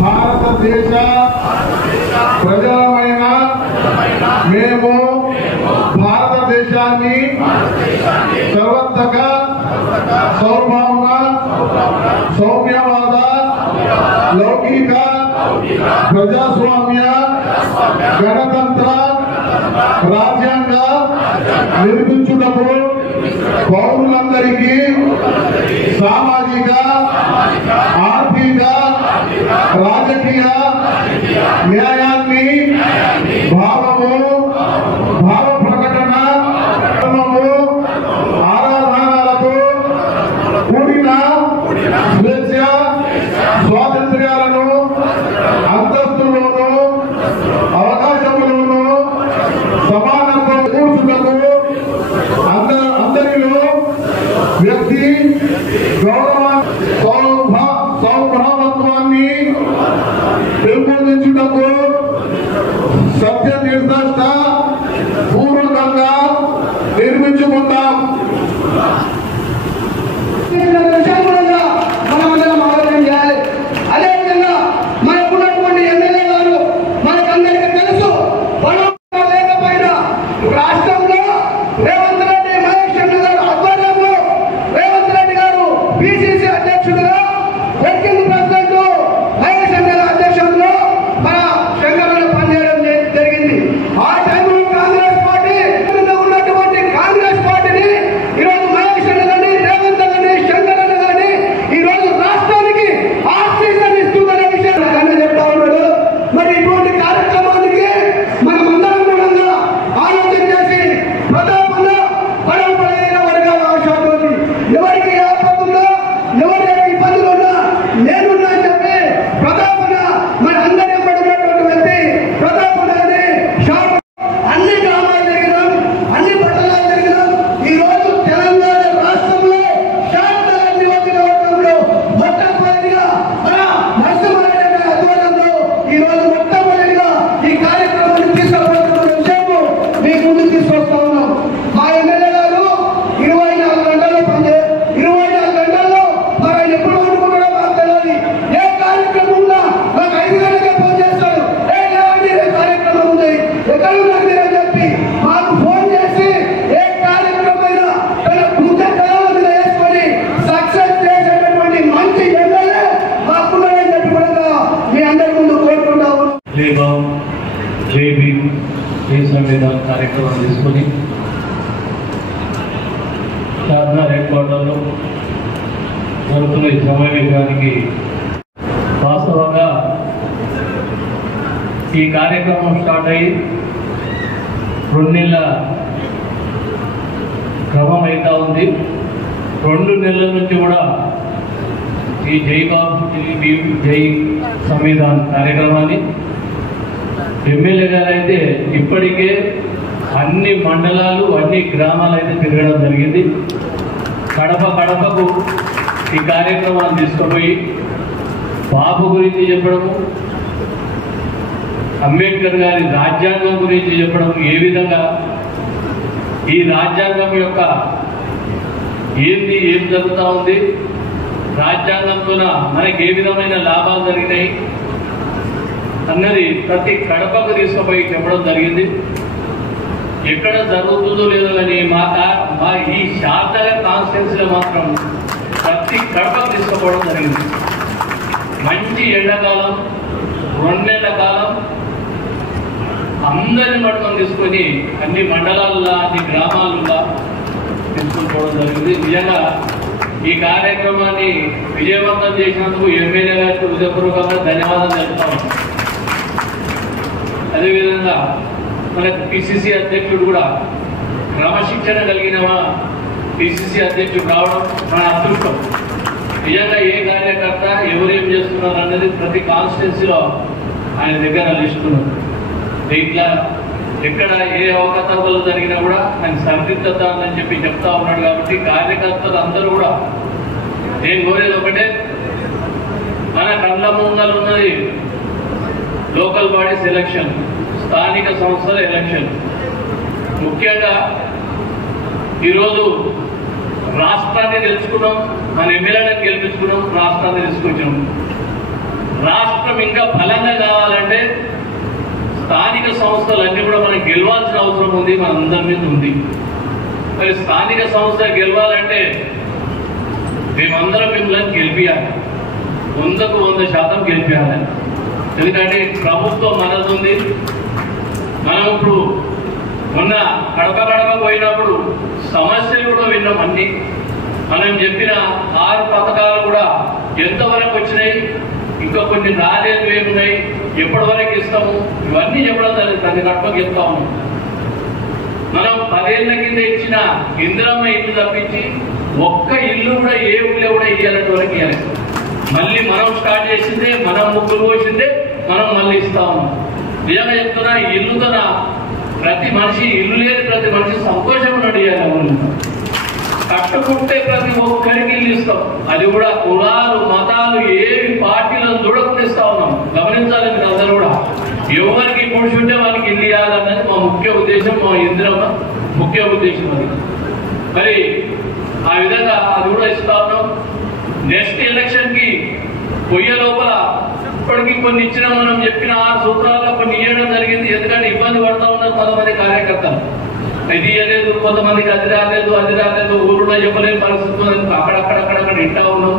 భారతదేశ ప్రజలమైన మేము భారతదేశాన్ని సర్వత్రక సౌభావన సౌమ్యవాద లౌకిక ప్రజాస్వామ్య గణతంత్ర రాజ్యాంగ నిర్మించుటకు పౌరులందరికీ సామాజిక ఆర్థిక రాజకీయ న్యాయాన్ని భావము భావ ప్రకటన ఆరాధనలకు కూడిన స్వేచ్ఛ స్వాతంత్ర్యాలను అంతస్తులోను అవకాశములను సమానత్వం కూర్చుటకు అందరిలో వ్యక్తి గౌరవ సౌభ్రాతత్వాన్ని పెంపొందించుటకు సత్య నిర్దిష్ట పూర్వకంగా నిర్మించుకుంటాం. అదేవిధంగా మనకున్నటువంటి ఎమ్మెల్యే గారు మనకందరికీ తెలుసు, లేకపోయినా రాష్ట్రంలో రేవంత్ రెడ్డి మహేష్ గారు ఆధ్వర్యంలో రేవంత్ రెడ్డి గారు పిసిసి అధ్యక్షుడుగా వర్కింగ్ ప్రెసిడెంట్ మహేష్ గారి అధ్యక్షంలో మన శంకరలో పనిచేయడం జరిగింది. ఆ టైంలో కాంగ్రెస్ పార్టీ ఉన్నటువంటి కాంగ్రెస్ పార్టీని ఈరోజు మహేష్ గాని రేవంత్ గాని శంకర్ గాని ఈరోజు రాష్ట్రానికి ఆక్సిజన్ ఇస్తుందనే విషయాన్ని చెప్తా ఉన్నాడు. మరి ఇటువంటి కార్యక్రమానికి మనమందరం కూడా ఆలోచన చేసి ప్రధాన పడవపడైన వర్గాల ఆశాతోటి ఎవరికి ఏ ఆపత్తున్నా ఎవరికి ఇబ్బందులు ఉన్నా నేనున్నా అని చెప్పి ప్రధాన మన అందరి పడినటువంటి వ్యక్తి ప్రధాన అన్ని గ్రామాలు జరిగినాం, అన్ని పట్టణాలు జరిగినాం. ఈ రోజు తెలంగాణ రాష్ట్రంలో శాంతనగర్ నియోజకవర్గంలో మొట్టమొదటిగా మన నరసింహారెడ్డి ఆధ్వర్యంలో ఈ రోజు మొట్టమొదటిగా ఈ కార్యక్రమాన్ని తీసుకుపోతున్న విషయము మీ ముందు తీసుకొస్తా ఉన్నాం. మా ఎమ్మెల్యే గారు 24 గంటల్లో 24 గంటల్లో మరి ఆయన ఎప్పుడు వండుకుంటాడో మాకు తెలియదు. ఏ కార్యక్రమం ఉన్నా మాకు 5 గంటలకే ఫోన్ చేస్తాడు. ఏ కార్యక్రమం ఉంది ఎక్కడ ఉన్నారు మీరు అని చెప్పి మాకు ఫోన్ చేసి ఏ కార్యక్రమమైనా తన భుజ కళావధిలో వేసుకొని సక్సెస్ చేసేటటువంటి మంచి ఎమ్మెల్యే మాకున్నారని చెప్పి కూడా మీ అందరి ముందు కోరుకుంటా ఉన్నాం. జేబీ సంవిధాన కార్యక్రమం తీసుకొని చార్మినార్ హెడ్ క్వార్టర్లో జరుగుతున్న ఈ సమావేశానికి వాస్తవంగా ఈ కార్యక్రమం స్టార్ట్ అయ్యి 2 నెలల క్రమం అవుతా ఉంది. 2 నెలల నుంచి కూడా ఈ జై సంవిధాన్ కార్యక్రమాన్ని ఎమ్మెల్యే గారు అయితే ఇప్పటికే అన్ని మండలాలు అన్ని గ్రామాలు అయితే తిరగడం జరిగింది. కడపకు ఈ కార్యక్రమాన్ని తీసుకుపోయి బాబు గురించి చెప్పడము, అంబేద్కర్ గారి రాజ్యాంగం గురించి చెప్పడం, ఏ విధంగా ఈ రాజ్యాంగం యొక్క ఏం జరుగుతూ ఉంది, రాజ్యాంగంతో మనకి ఏ విధమైన లాభాలు జరిగినాయి అన్నది ప్రతి కడపకు తీసుకుపోయి చెప్పడం జరిగింది. ఎక్కడ జరుగుతుందో లేదో అని మా ఈ శాంతనగర్ కాన్స్టిట్యున్సీలో మాత్రం ప్రతి కడపకు తీసుకుపోవడం జరిగింది. మంచి ఎండాకాలం 2 నెలల కాలం అందరిని పట్టుకొని తీసుకొని అన్ని మండలాల్లో అన్ని గ్రామాల్లో తీసుకొని పోవడం జరిగింది. నిజంగా ఈ కార్యక్రమాన్ని విజయవంతం చేసినందుకు ఎమ్మెల్యే గారికి హృదయపూర్వకంగా ధన్యవాదాలు తెలుపుతాము. అదేవిధంగా మనకు పిసిసి అధ్యక్షుడు కూడా క్రమశిక్షణ కలిగిన పిసిసి అధ్యక్షుడు కావడం మన అదృష్టం. నిజంగా ఏ కార్యకర్త ఎవరేం చేస్తున్నారు అన్నది ప్రతి కాన్స్టిట్యున్సీలో ఆయన దగ్గర లిస్టున్నారు. దీంట్లో ఎక్కడ ఏ అవకతవకలు జరిగినా కూడా ఆయన సందిగ్ధత అని చెప్పి చెప్తా ఉన్నాడు. కాబట్టి కార్యకర్తలు అందరూ కూడా నేను కోరేది ఒకటే, మన కళ్ళ ముందర ఉన్నది లోకల్ బాడీస్ ఎలక్షన్, స్థానిక సంస్థల ఎలక్షన్. ముఖ్యంగా ఈరోజు రాష్ట్రాన్ని తెలుసుకున్నాం, మన ఎమ్మెల్యేలను గెలిపించుకున్నాం, రాష్ట్రాన్ని తెలుసుకొచ్చాం. రాష్ట్రం ఇంకా బలంగా కావాలంటే స్థానిక సంస్థలన్నీ కూడా మనం గెలవాల్సిన అవసరం ఉంది, మనందరి మీద ఉంది. మరి స్థానిక సంస్థ గెలవాలంటే మేమందరం మిమ్మల్ని గెలిపియాలి, 100కు 100% గెలిపియాలి. ఎందుకంటే ప్రభుత్వం మనది ఉంది. మనం ఇప్పుడు మొన్న కడప పోయినప్పుడు సమస్యలు కూడా విన్నాం. అన్ని మనం చెప్పిన 6 పథకాలు కూడా ఎంతవరకు వచ్చినాయి, ఇంకా కొన్ని రాలేదు, ఏమున్నాయి, ఎప్పటి వరకు ఇస్తాము, ఇవన్నీ చెప్పడం జరిగింది. ప్రతి కడపకి చెప్తా ఉన్నాం. మనం 10 ఏళ్ల కింద ఇచ్చిన ఇందిరమ్మ ఇల్లు తప్పించి ఒక్క ఇల్లు కూడా ఏ ఊళ్ళో కూడా ఇయ్యాలంటే వరకు ఇవ్వాలి. మళ్ళీ మనం స్టార్ట్ చేసిందే, మనం ముగ్గురు పోసిందే, మనం మళ్ళీ ఇస్తా ఉన్నాం. నిజంగా చెప్తున్నా, ఇల్లుతో ప్రతి మనిషి, ఇల్లు లేని ప్రతి మనిషి సంతోషం ఉన్నాడు. కట్టుకుంటే ప్రతి ఒక్కరికి ఇల్లు ఇస్తాం. అది కూడా కులాలు మతాలు ఏవి పార్టీలను చూడకుండా ఇస్తా ఉన్నాం. గమనించాలి మీరు అందరూ కూడా. ఎవరికి కూర్చుంటే వాళ్ళకి ఇల్లు ఇవ్వాలన్నది మా ముఖ్య ఉద్దేశం, మా ఇందిరమ్మ ముఖ్య ఉద్దేశం. అది మరి ఆ విధంగా అది కూడా ఇస్తా ఉన్నాం. నెక్స్ట్ ఎలక్షన్ కి పోయే లోపల ఇప్పటికీ కొన్ని ఇచ్చిన, మనం చెప్పిన 6 సూత్రాల్లో కొన్ని ఇవ్వడం జరిగింది. ఎందుకంటే ఇబ్బంది పడతా ఉన్నారు కొంతమంది కార్యకర్తలు. ఇది ఇవ్వలేదు, కొంతమందికి అది రాలేదు, ఊరులో చెప్పలేని పరిస్థితి అక్కడక్కడ ఇంటా ఉన్నాం.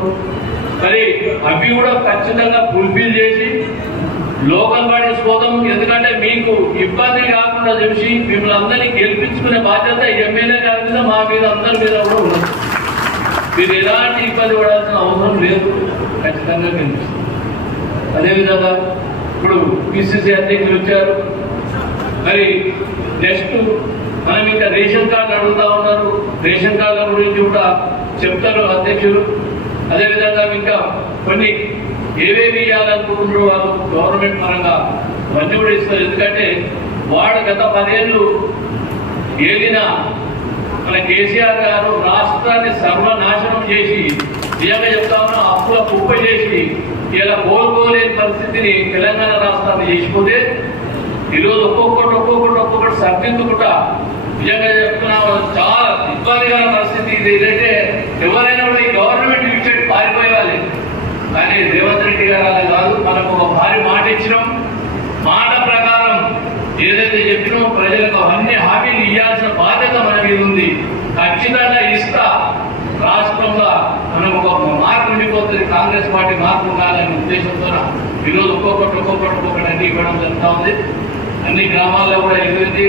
మరి అవి కూడా ఖచ్చితంగా ఫుల్ఫిల్ చేసి లోకల్ బాడీస్ కోసం, ఎందుకంటే మీకు ఇబ్బంది కాకుండా చూసి మిమ్మల్ని అందరినీ గెలిపించుకునే బాధ్యత ఎమ్మెల్యే గారి మీద, మా మీద, అందరి మీద కూడా ఉన్నది. మీరు ఎలాంటి ఇబ్బంది పడాల్సిన అవసరం లేదు, ఖచ్చితంగా గెలిపిస్తారు. అదేవిధంగా ఇప్పుడు పిసిసి అధ్యక్షులు వచ్చారు. మరి నెక్స్ట్ మనం ఇంకా రేషన్ కార్డు అడుగుతా ఉన్నారు. రేషన్ కార్డుల గురించి కూడా చెప్తారు అధ్యక్షులు. అదేవిధంగా ఇంకా కొన్ని ఏవేవి ఇవ్వాలనుకుంటున్నారో వాళ్ళు గవర్నమెంట్ పరంగా అవన్నీ కూడా ఇస్తారు. ఎందుకంటే వాడు గత 10 ఏళ్ళు ఏలిన మన కేసీఆర్ గారు రాష్ట్రాన్ని సర్వనాశనం చేసి, నిజంగా చెప్తా ఉన్నా, అప్పుల కుప్ప చేసి ఇలా కోలుకోలేని పరిస్థితిని తెలంగాణ రాష్ట్రాన్ని చేసిపోతే ఈరోజు ఒక్కొక్కటి సర్దిద్దుకుంటా, నిజంగా చెప్తున్నా, చాలా ఇబ్బందిగా పరిస్థితి. ఇదైతే ఎవరైనా కూడా ఈ గవర్నమెంట్ విడిచేటి పారిపోయేవాలి. కానీ రేవంత్ రెడ్డి గారు అలా కాదు. మనకు ఒక భారీ మాట ఇచ్చినాం. మాట ప్రకారం ఏదైతే చెప్పినామో ప్రజలకు అవన్నీ హామీలు ఇవ్వాల్సిన బాధ్యత మన మీద ఉంది. ఖచ్చితంగా ఇస్తా. రాష్ట్రంలో మనకు ఒక మార్పు ఉండిపోతుంది. కాంగ్రెస్ పార్టీ మార్పు ఉండాలనే ఉద్దేశంతో ఈరోజు ఒక్కొక్కటి అన్ని ఇవ్వడం జరుగుతూ ఉంది. అన్ని గ్రామాల్లో కూడా ఎదుగుతుంది.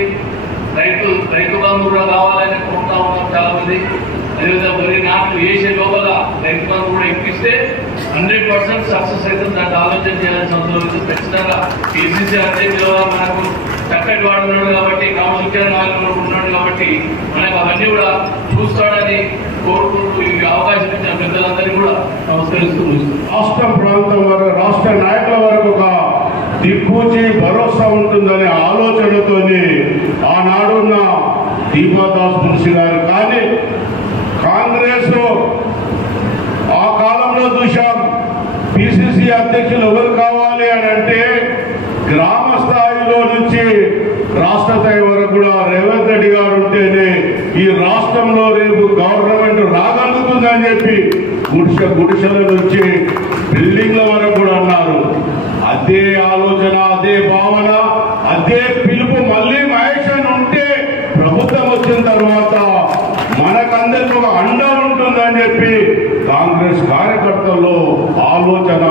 రైతు బంధు కూడా కావాలని కోరుతా ఉన్నాం చాలా మంది. అదేవిధంగా వరి నాట్లు వేసే లోపల రైతు బంధు కూడా ఇప్పిస్తే 100% సక్సెస్ అయితే దాన్ని ఆలోచన చేయాల్సిన అవసరం లేదు. ఖచ్చితంగా పిసిసి అధ్యక్షులు మనకు చక్కటి వాడు ఉన్నాడు కాబట్టి, క్రమశిక్షణ ఉన్నాడు కాబట్టి మనకు అవన్నీ కూడా చూస్తాడని కోరుకుంటూ ఈ అవకాశం ఇచ్చిన పెద్దలందరినీ కూడా నమస్కరిస్తూ రాష్ట్ర నాయకుల వరకు ఒక దిక్కుచి భరోసా ఉంటుందనే ఆలోచనతోని ఆనాడున్న దీపాదాస్ మున్షి గారు కానీ కాంగ్రెస్ ఆ కాలంలో చూశాం. పిసిసి అధ్యక్షులు ఎవరు కావాలి అని అంటే గ్రామ స్థాయిలో నుంచి రాష్ట్ర స్థాయి వరకు కూడా రేవంత్ రెడ్డి గారు ఉంటేనే ఈ రాష్ట్రంలో రేపు గవర్నమెంట్ రాగలుగుతుందని చెప్పి గుడిసెల నుంచి బిల్డింగ్ల వరకు కూడా అన్నారు. అదే ఆలోచన, అదే భావన, అదే పిలుపు మళ్ళీ మహేష్ అని ఉంటే ప్రభుత్వం వచ్చిన తర్వాత మనకందరికి ఒక అండ ఉంటుందని చెప్పి కాంగ్రెస్ కార్యకర్తల్లో ఆలోచన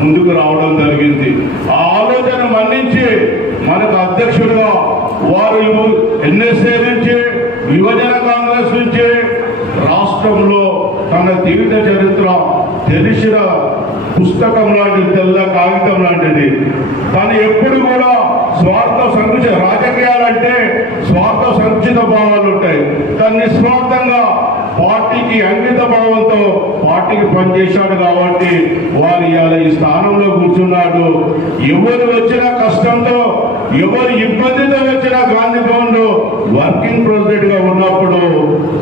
ముందుకు రావడం జరిగింది. ఆ ఆలోచన మన్నించి మనకు అధ్యక్షుడుగా వారు ఎన్ఎస్ఏ నుంచి, యువజన కాంగ్రెస్ నుంచి రాష్ట్రంలో తన జీవిత చరిత్ర తెలిసిన పుస్తకం లాంటిది, తెల్ల కాగితం లాంటిది. తను ఎప్పుడు కూడా స్వార్థ సంకుచిత రాజకీయాలంటే స్వార్థ సంకుచిత భావాలు ఉంటాయి. తను నిస్వార్థంగా పార్టీకి అంకిత భావంతో పార్టీకి పనిచేశాడు కాబట్టి వారు ఇవాళ ఈ స్థానంలో కూర్చున్నాడు. ఎవరు వచ్చిన కష్టంతో, ఎవరు ఇబ్బందితో వచ్చిన గాంధీ భవన్ లో వర్కింగ్ ప్రెసిడెంట్ గా ఉన్నప్పుడు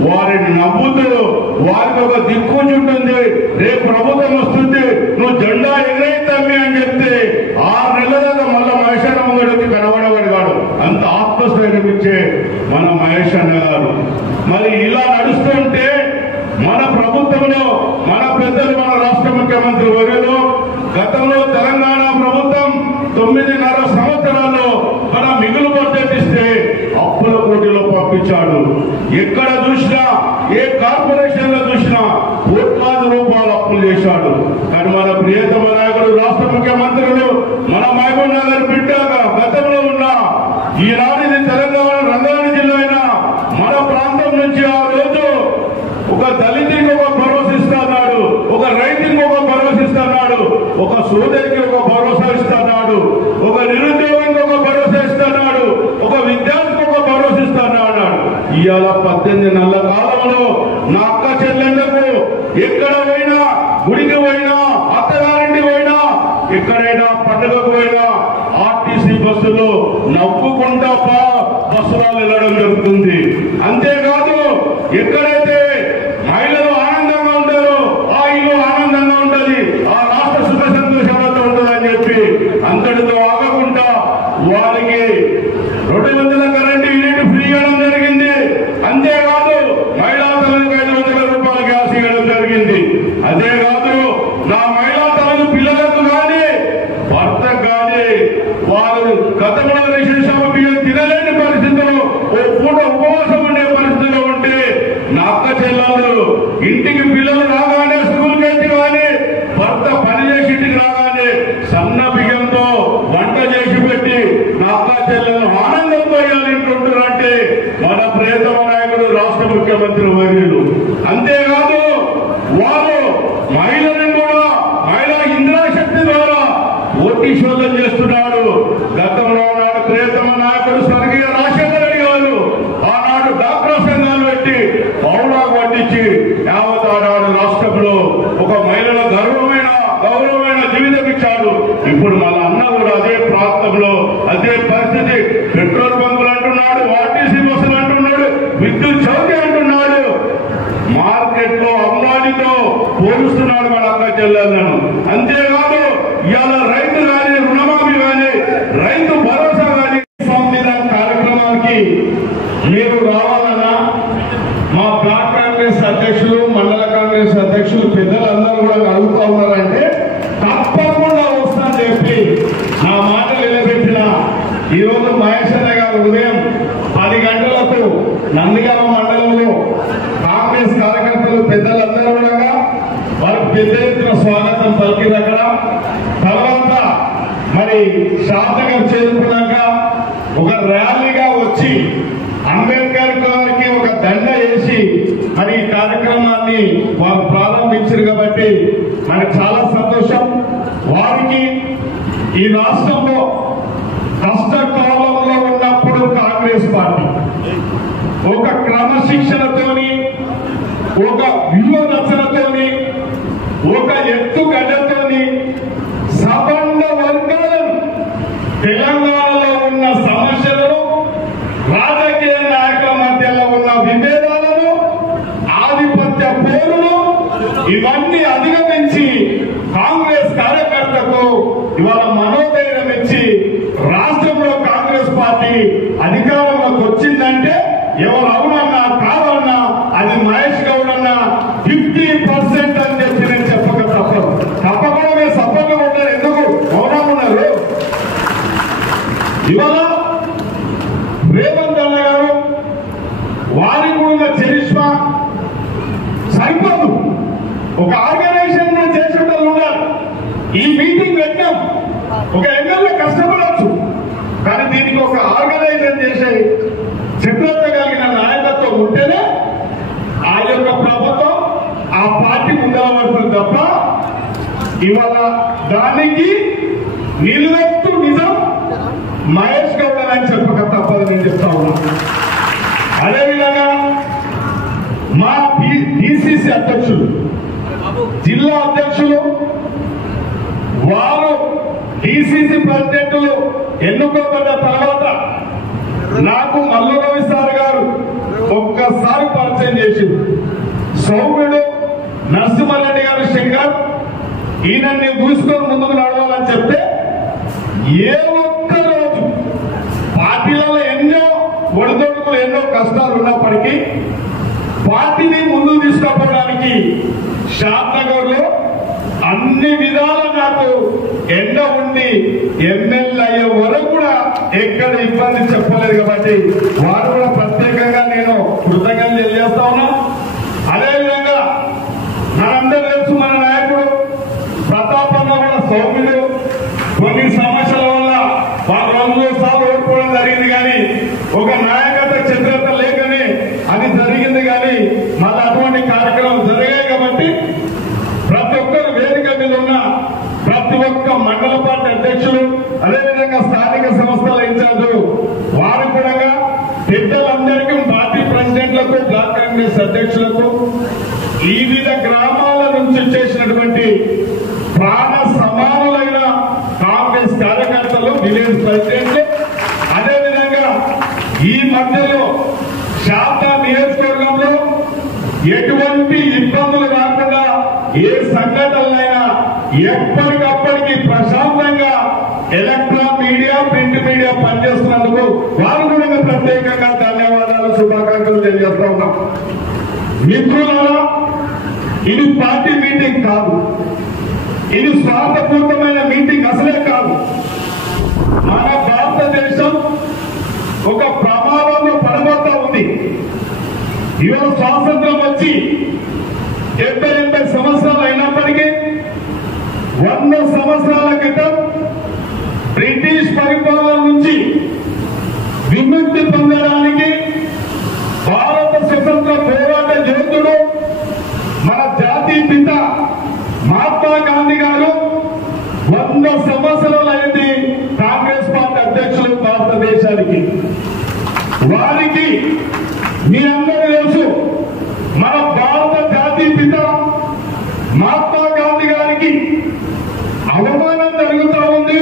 వారిని నమ్ముతూ వారికి ఒక దిక్కు చుంటుంది. రేపు ప్రభుత్వం వస్తుంది, నువ్వు జెండా ఎగరేద్దామి అని చెప్తే 6 నెలల దాకా మళ్ళా మహేష్ అన్న ముంగడికి కనబడేవాడు కాడు. అంత ఆత్మస్థైర్యం ఇచ్చే మన మహేష్ అన్న గారు. మరి ఇలా నడుస్తుంటే మన ప్రభుత్వంలో మన పెద్దలు, మన రాష్ట్ర ముఖ్యమంత్రి వర్యులు గతంలో తెలంగాణ ప్రభుత్వం 9.5 సంవత్సరాల్లో మన మిగులు బడ్జెట్ ఇస్తే అప్పుల కోటిలో పంపించాడు. ఎక్కడ చూసినా ఏ కార్పొరేషన్ లో చూసినా కోట్లాది రూపాయలు అప్పులు చేశాడు. కానీ మన ప్రియతమ నాయకుడు రాష్ట్ర ముఖ్యమంత్రులు మన మహబూబ్ నగర్ బిడ్డగా గతంలో ఉన్న ఈనాటిది తెలంగాణ రంగారెడ్డి జిల్లా అయినా మన ప్రాంతం నుంచి ఆ రోజు ఒక దళితుడికి ఒక భరోసా ఇస్తున్నాడు, ఒక రైతుకి ఒక భరోసా ఇస్తున్నాడు, ఒక సోదరికి ఒక భరోసా ఇస్తున్నాడు, ఒక నిరుద్యోగికి ఒక భరోసా ఇస్తున్నాడు, ఒక విద్యార్థికి ఒక భరోసా ఇస్తున్నాడు. ఇవాళ 18 నెలల కాలంలో నా అక్క చెల్లెళ్లకు ఎక్కడ పోయినా, గుడికి పోయినా, అత్తగారింటి పోయినా, ఎక్కడైనా పండుగకు పోయినా ఆర్టీసీ బస్సులో నవ్వుకుంటా బస్సులో వెళ్ళడం జరుగుతుంది. అంతేకాదు ఎక్కడైతే మహిళలు ఆనందంగా ఉంటారో ఆ ఇల్లు ఆనందంగా ఉంటుంది, ఆ రాష్ట్ర సుఖ సంతోషంతో ఉంటుందని చెప్పి అంతటితో ఆగకుండా వారికి 200 కరెంటు యూనిట్ ఫ్రీ ఇవ్వడం జరిగింది. అంతేకాదు మహిళా తల్లులకు 500 రూపాయలు గ్యాస్ ఇవ్వడం జరిగింది. అదేకాదు నా మహిళా తల్లులు పిల్లలకు కానీ భర్తకు కానీ వారు గతంలో రేషన్ షాపు బియ్యం తినలేని పరిస్థితులు, ఓ పూట ఉపవాసం ఉండే పరిస్థితిలో ఉంటే నా అక్క చెల్లెలు ఇంటికి పిల్లలు రాగానే స్కూల్ నుంచి కానీ భర్త పని చేసి ఇంటికి రాగానే సన్న బియ్యంతో వంట చేసి పెట్టి నా అక్క చెల్లెలు ఆనందంతో ఇంటుంటారంటే మన ప్రియతమ నాయకుడు రాష్ట్ర ముఖ్యమంత్రి వర్యులు. అంతేకాదు వారు మహిళలను కూడా మహిళా ఇంద్రాశక్తి ద్వారా ఓటీ శోధన చేస్తున్నాడు. గతంలో నాడు ప్రియతమ నాయకుడు స్వర్గీయ రాజశేఖర రెడ్డి గారు ఆనాడు డాక్టర్ సంఘాలు పెట్టి పౌరాకు పట్టించి యావత్ ఆనాడు రాష్ట్రంలో ఒక మహిళల గౌరవమైన జీవితం ఇచ్చాడు. ఇప్పుడు మన అన్న కూడా అదే ప్రాంతంలో అదే పరిస్థితి, పెట్రోల్ బంకులు అంటున్నాడు, ఆర్టీసీ బస్సులు అంటున్నాడు, విద్యుత్ చౌకీ అంటున్నాడు, మార్కెట్ లో అమ్మానితో పోలుస్తున్నాడు మన అక్క చెల్లెలను. అంతేకాదు ఇవాళ రైతు కానీ రుణమాఫీ కానీ రైతు భరోసా కానీ సంవిధాన కార్యక్రమానికి మీరు రావాలన్నా మా బ్లాక్ కాంగ్రెస్ అధ్యక్షులు, మండల కాంగ్రెస్ అధ్యక్షులు పెద్దలందరూ కూడా అడుగుతా ఉన్నారంటే తప్పకుండా వస్తానని చెప్పి నా మాటలు నిలబెట్టిన ఈరోజు మహేశ్వర గారు ఉదయం 10 గంటలకు నందిగామ మండలంలో కాంగ్రెస్ కార్యకర్తలు పెద్దలందరూ ఉండగా వారికి పెద్ద ఎత్తున స్వాగతం పలికింది. అక్కడ తర్వాత మరి శాంతనగర్ చేరుకున్నాక ఒక ర్యాలీగా వచ్చి అంబేద్కర్ గారికి ఒక దండ వేసి మరి ఈ కార్యక్రమాన్ని వారు ప్రారంభించారు కాబట్టి మనకు చాలా సంతోషం. వారికి ఈ రాష్ట్రంలో కష్టకాలంలో ఉన్నప్పుడు కాంగ్రెస్ పార్టీ ఒక క్రమశిక్షణతోని, ఒక వ్యూహ రచనతోని, ఒక ఎత్తుగడ్డతోని సబండ వర్గాలను తెలంగాణలో ఉన్న సమస్యలను, రాజకీయ నాయకుల మధ్యలో ఉన్న విభేదాలను, ఆధిపత్య పోరును ఇవన్నీ అధిగమించి కాంగ్రెస్ కార్యకర్తకు ఇవాళ మనోధైర్యం ఇచ్చి రాష్ట్రంలో కాంగ్రెస్ పార్టీ అధికారంలోకి వచ్చిందంటే ఎవరు అవునన్నా కాదన్నా అది మహేష్ గౌడ్ అన్న 50% అని చెప్పి నేను చెప్పక తప్పదు. తప్పకుండా మీరు సపోర్ట్గా ఉంటారు. ఎందుకు మౌనంగా ఉన్నారు? ఇవాళ రేవంత్ అన్న గారు వారికి కూడా చరిష్మా సరిపోదు, ఒక ఆర్గనైజేషన్ కూడా చేసేటప్పుడు ఉండాలి. ఈ మీటింగ్ పెట్టాం, ఒక ఎమ్మెల్యే కష్టపడవచ్చు, కానీ దీనికి ఒక ఆర్గనైజేషన్ చేసే చిత్రత కలిగిన నాయకత్వం ఉంటేనే ఆ యొక్క ప్రభుత్వం ఆ పార్టీ ముందరపడుతుంది తప్ప ఇవాళ దానికి నిలువెత్తు నిజం మహేష్ గౌడ్ అని చెప్పక తప్పదు నేను చెప్తా ఉన్నా. అదేవిధంగా మా డిసిసి అధ్యక్షులు, జిల్లా అధ్యక్షులు, వారు డిసిసి ప్రెసిడెంట్లు ఎన్నుకోబడ్డ తర్వాత నాకు మల్లు రవి సార్ గారు ఒక్కసారి పరిచయం చేసింది. సౌమ్యుడు నరసింహారెడ్డి గారు శంకర్ ఈయనని దూసుకొని ముందుకు నడవాలని చెప్తే ఏ ఒక్క రోజు పార్టీలలో ఎన్నో ఒడిదొడుకులు ఎన్నో కష్టాలు ఉన్నప్పటికీ పార్టీని ముందుకు తీసుకుపోవడానికి శాంతనగర్లో అన్ని విధాలు నాకు ఎమ్మెల్యే అయ్యే వరకు కూడా ఎక్కడ ఇబ్బంది చెప్పలేదు కాబట్టి వారు కూడా ప్రత్యేకంగా నేను కృతజ్ఞతలు తెలియజేస్తా ఉన్నా. అదేవిధంగా మనందరూ తెలుసు మన నాయకుడు ప్రతాపన్న కూడా సౌమ్యుడు. కొన్ని సమస్యల వల్ల వారు 2 సార్లు ఓడిపోవడం జరిగింది, కానీ ఒక నాయకత్వ చిత్రత లేకనే అది జరిగింది. కానీ మళ్ళీ అటువంటి కార్యక్రమం జరిగాయి కాబట్టి ప్రతి ఒక్కరు వేదిక మీద ఉన్న ప్రతి ఒక్క మండల పార్టీ అధ్యక్షులు, అదేవిధంగా స్థానిక సంస్థల ఇన్ఛార్జులు, వారు కూడా పెద్దలందరికీ పార్టీ ప్రెసిడెంట్లకు, బ్లాక్ కాంగ్రెస్ అధ్యక్షులకు, వివిధ గ్రామాల నుంచి చేసినటువంటి ప్రాణ సమానులైన కాంగ్రెస్ కార్యకర్తలు, విలేజ్ ప్రెసిడెంట్లు, అదేవిధంగా ఈ మధ్యలో శారదా నియోజకవర్గంలో ఎటువంటి ఇబ్బందులు రాకుండా ఏ సంఘటనలైనా ఎప్పటికప్పటికి ప్రశాంతంగా ఎలక్ట్రానిక్ మీడియా, ప్రింట్ మీడియా పనిచేస్తున్నందుకు వారు కూడా ప్రత్యేకంగా ధన్యవాదాలు, శుభాకాంక్షలు తెలియజేస్తా ఉన్నాం. మిత్రులారా, ఇది పార్టీ మీటింగ్ కాదు, ఇది స్వార్థపూర్తమైన మీటింగ్ అసలే కాదు. మన భారతదేశం ఒక ప్రమాదంలో పడబోతా ఉంది. ఇవాళ స్వాతంత్రం వచ్చి 70-80 సంవత్సరాలు అయినప్పటికీ 100 సంవత్సరాల క్రితం బ్రిటిష్ పరిపాలన నుంచి విముక్తి పొందడానికి భారత స్వతంత్ర పోరాట యోధుడు, మన జాతీయ పిత మహాత్మా గాంధీ గారు 100 సంవత్సరాలు అయింది కాంగ్రెస్ పార్టీ అధ్యక్షులు భారతదేశానికి. వారికి మీ అందరూ తెలుసు, మన భారత జాతీయ పిత మహాత్మా గాంధీ గారికి అవమానం జరుగుతూ ఉంది.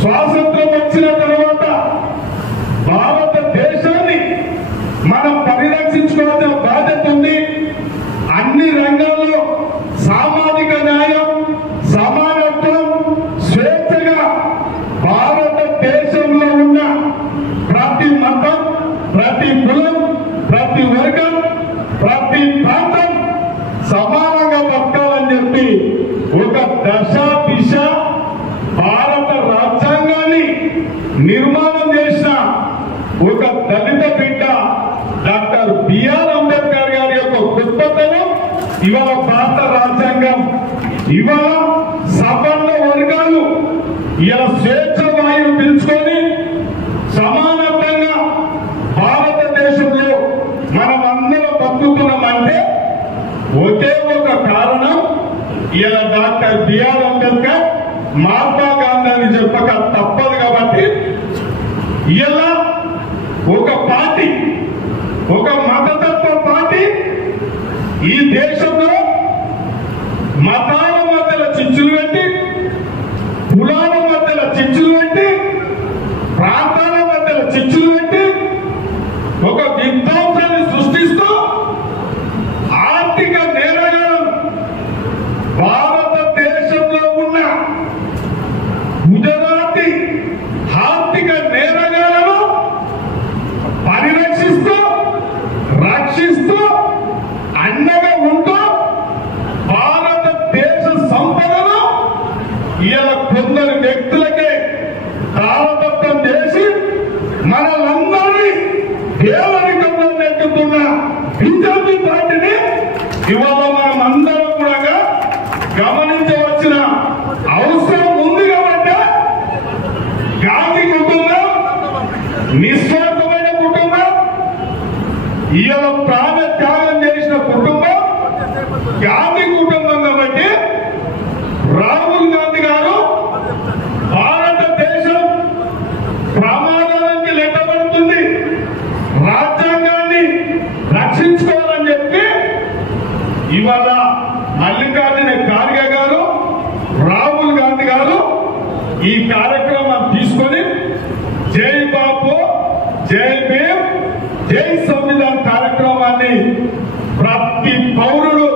స్వాతంత్రం వచ్చిన తర్వాత భారతదేశాన్ని మనం పరిరక్షించుకోవాల్సిన బాధ్యత ఉంది. అన్ని రంగాల్లో సామాజిక న్యాయం, సమానత్వం, స్వేచ్ఛగా భారతదేశంలో ఉన్న ప్రతి మతం, ప్రతి కులం, ప్రతి వర్గం, ప్రతి ప్రాంతం సమానంగా బతకాలని చెప్పి ఒక దశ దిశ భారత రాజ్యాంగాన్ని నిర్మాణం చేసిన ఒక దళిత బిడ్డ డాక్టర్ బిఆర్ అంబేద్కర్ గారి యొక్క గొప్పతనం ఇవాళ భారత రాజ్యాంగం. ఇవాళ సవర్ణ వర్గాలు ఇలా స్వేచ్ఛ వాయువు పీల్చుకొని సమానత్వంగా భారతదేశంలో మనం అందరం బతుకుతున్నామంటే ఒకే ఒక కారణం, ఇలా డాక్టర్ బిఆర్ అంబేద్కర్, మహాత్మా గాంధీ అని చెప్పక తప్పదు. కాబట్టి ఇలా ఒక పార్టీ, ఒక మతతత్వ పార్టీ ఈ దేశంలో మతాల మధ్యలో చిచ్చులు పెట్టి, కులాల మధ్యలో చిచ్చులు పెట్టి, ప్రాంతాల మధ్యలో చిచ్చులు పెట్టి ఒక విధ్వంసాన్ని సృష్టిస్తూ ఆర్థిక నేరగాలను భారతదేశంలో ఉన్న గుజరాతీ ఆర్థిక నేరగాలను పరిరక్షిస్తూ, రక్షిస్తూ, అండగా ఉంటూ భారతదేశ సంపదను ఇలా కొందరు వ్యక్తులకే తారతత్వం చేసి మనలందరినీ పేదరికంలో నెక్కుతున్న బీజేపీ పార్టీని ఇవాళ మనం అందరం కూడా గమనించవలసిన అవసరం ఉంది. కాబట్టి గాంధీ కుటుంబం నిస్వార్థమైన కుటుంబం, ఇవాళ ప్రాణ త్యాగం చేసిన కుటుంబం గాంధీ కుటుంబం. కాబట్టి రాహుల్ గాంధీ గారు భారతదేశం ప్రమాదానికి లెక్కబడుతుంది, రాజ్యాంగాన్ని రక్షించుకోవాలని చెప్పి ఇవాళ మల్లికార్జున ఖార్గే గారు, రాహుల్ గాంధీ గారు ఈ కార్యక్రమం తీసుకొని జై బాపు, జై భీమ్, జై సంవిధాన్ కార్యక్రమాన్ని ప్రతి పౌరుడు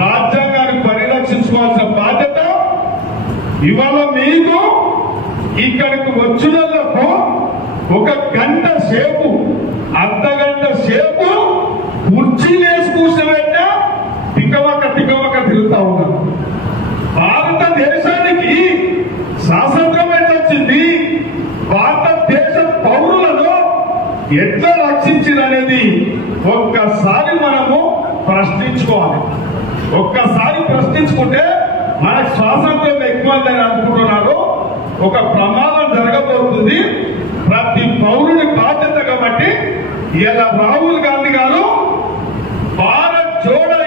రాజ్యాంగాన్ని పరిరక్షించుకోవాల్సిన బాధ్యత ఇవాళ మీకు. ఇక్కడికి వచ్చినందుకు ఒక గంట సేపు, అర్ధగంట సేపు కుర్చీలేసి కూర్చోబెట్టా తిక్కవక్క తిరుగుతా ఉన్నారు. భారతదేశానికి శాసన ఎట్లా రక్షించిందనేది ఒక్కసారి మనము ప్రశ్నించుకోవాలి. ఒక్కసారి ప్రశ్నించుకుంటే మనకు స్వాతంత్రం ఎక్కువని అనుకుంటున్నారు. ఒక ప్రమాదం జరగబోతుంది. ప్రతి పౌరుని బాధ్యత కాబట్టి ఇలా రాహుల్ గాంధీ గారు భారత్ జోడో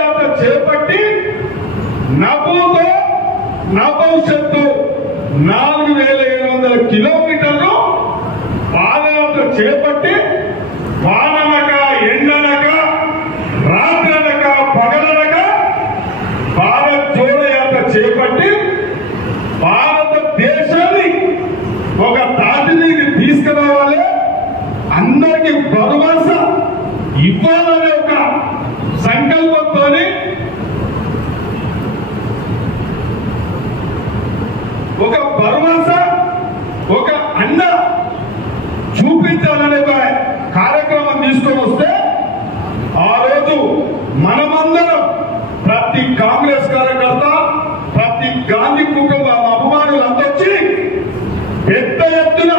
యాత్ర చేపట్టి నభవిష్యత్తు 4700 కిలోమీటర్లు పాదయాత్ర చేపట్టి వాననక ఎండనక రాత్రనక పగలనక భారత్ జోడో యాత్ర చేపట్టి భారతదేశాన్ని ఒక తాటి మీద తీసుకురావాలి, అందరికీ భరోసా ఇవ్వాలనే ఒక సంకల్పంతో ఒక భరోసా ఒక అండ చూపించాలనే కార్యక్రమం తీసుకొని వస్తే ఆ రోజు మనమందరం ప్రతి కాంగ్రెస్ కార్యకర్త ప్రతి గాంధీ కుటుంబ అభిమానులంతా వచ్చి పెద్ద ఎత్తున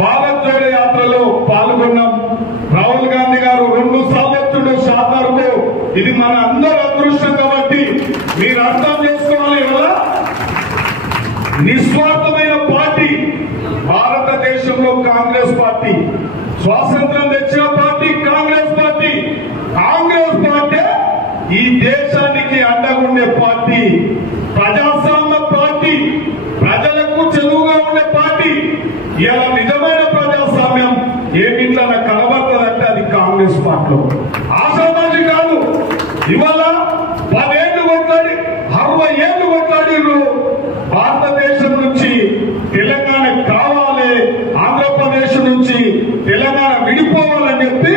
భారత్ జోడో యాత్రలో పాల్గొన్నాం. రాహుల్ గాంధీ గారు 2 సార్లు షార్నర్కు. ఇది మన అందరి అదృష్టం కాబట్టి మీరు అర్థం చేసుకోవాలి. కదా నిస్వార్థమైన పార్టీ భారతదేశంలో కాంగ్రెస్ పార్టీ, స్వాతంత్రం తెచ్చిన party Congress party. Congress party ఈ దేశానికి అండగుండే పార్టీ, ప్రజాస్వామ్య పార్టీ, ప్రజలకు చెరువుగా ఉండే పార్టీ. ఇలా నిజమైన ప్రజాస్వామ్యం ఏమిట్లా కనబడుతుందంటే అది కాంగ్రెస్ పార్టీలో. ఆశామాజీ కాదు. ఇవాళ 10 ఏళ్లు కొట్లాడి 60 ఏళ్లు కొట్లాడిరు భారతదేశం నుంచి తెలంగాణ కావాలి, ఆంధ్రప్రదేశ్ నుంచి తెలంగాణ విడిపోవాలని చెప్పి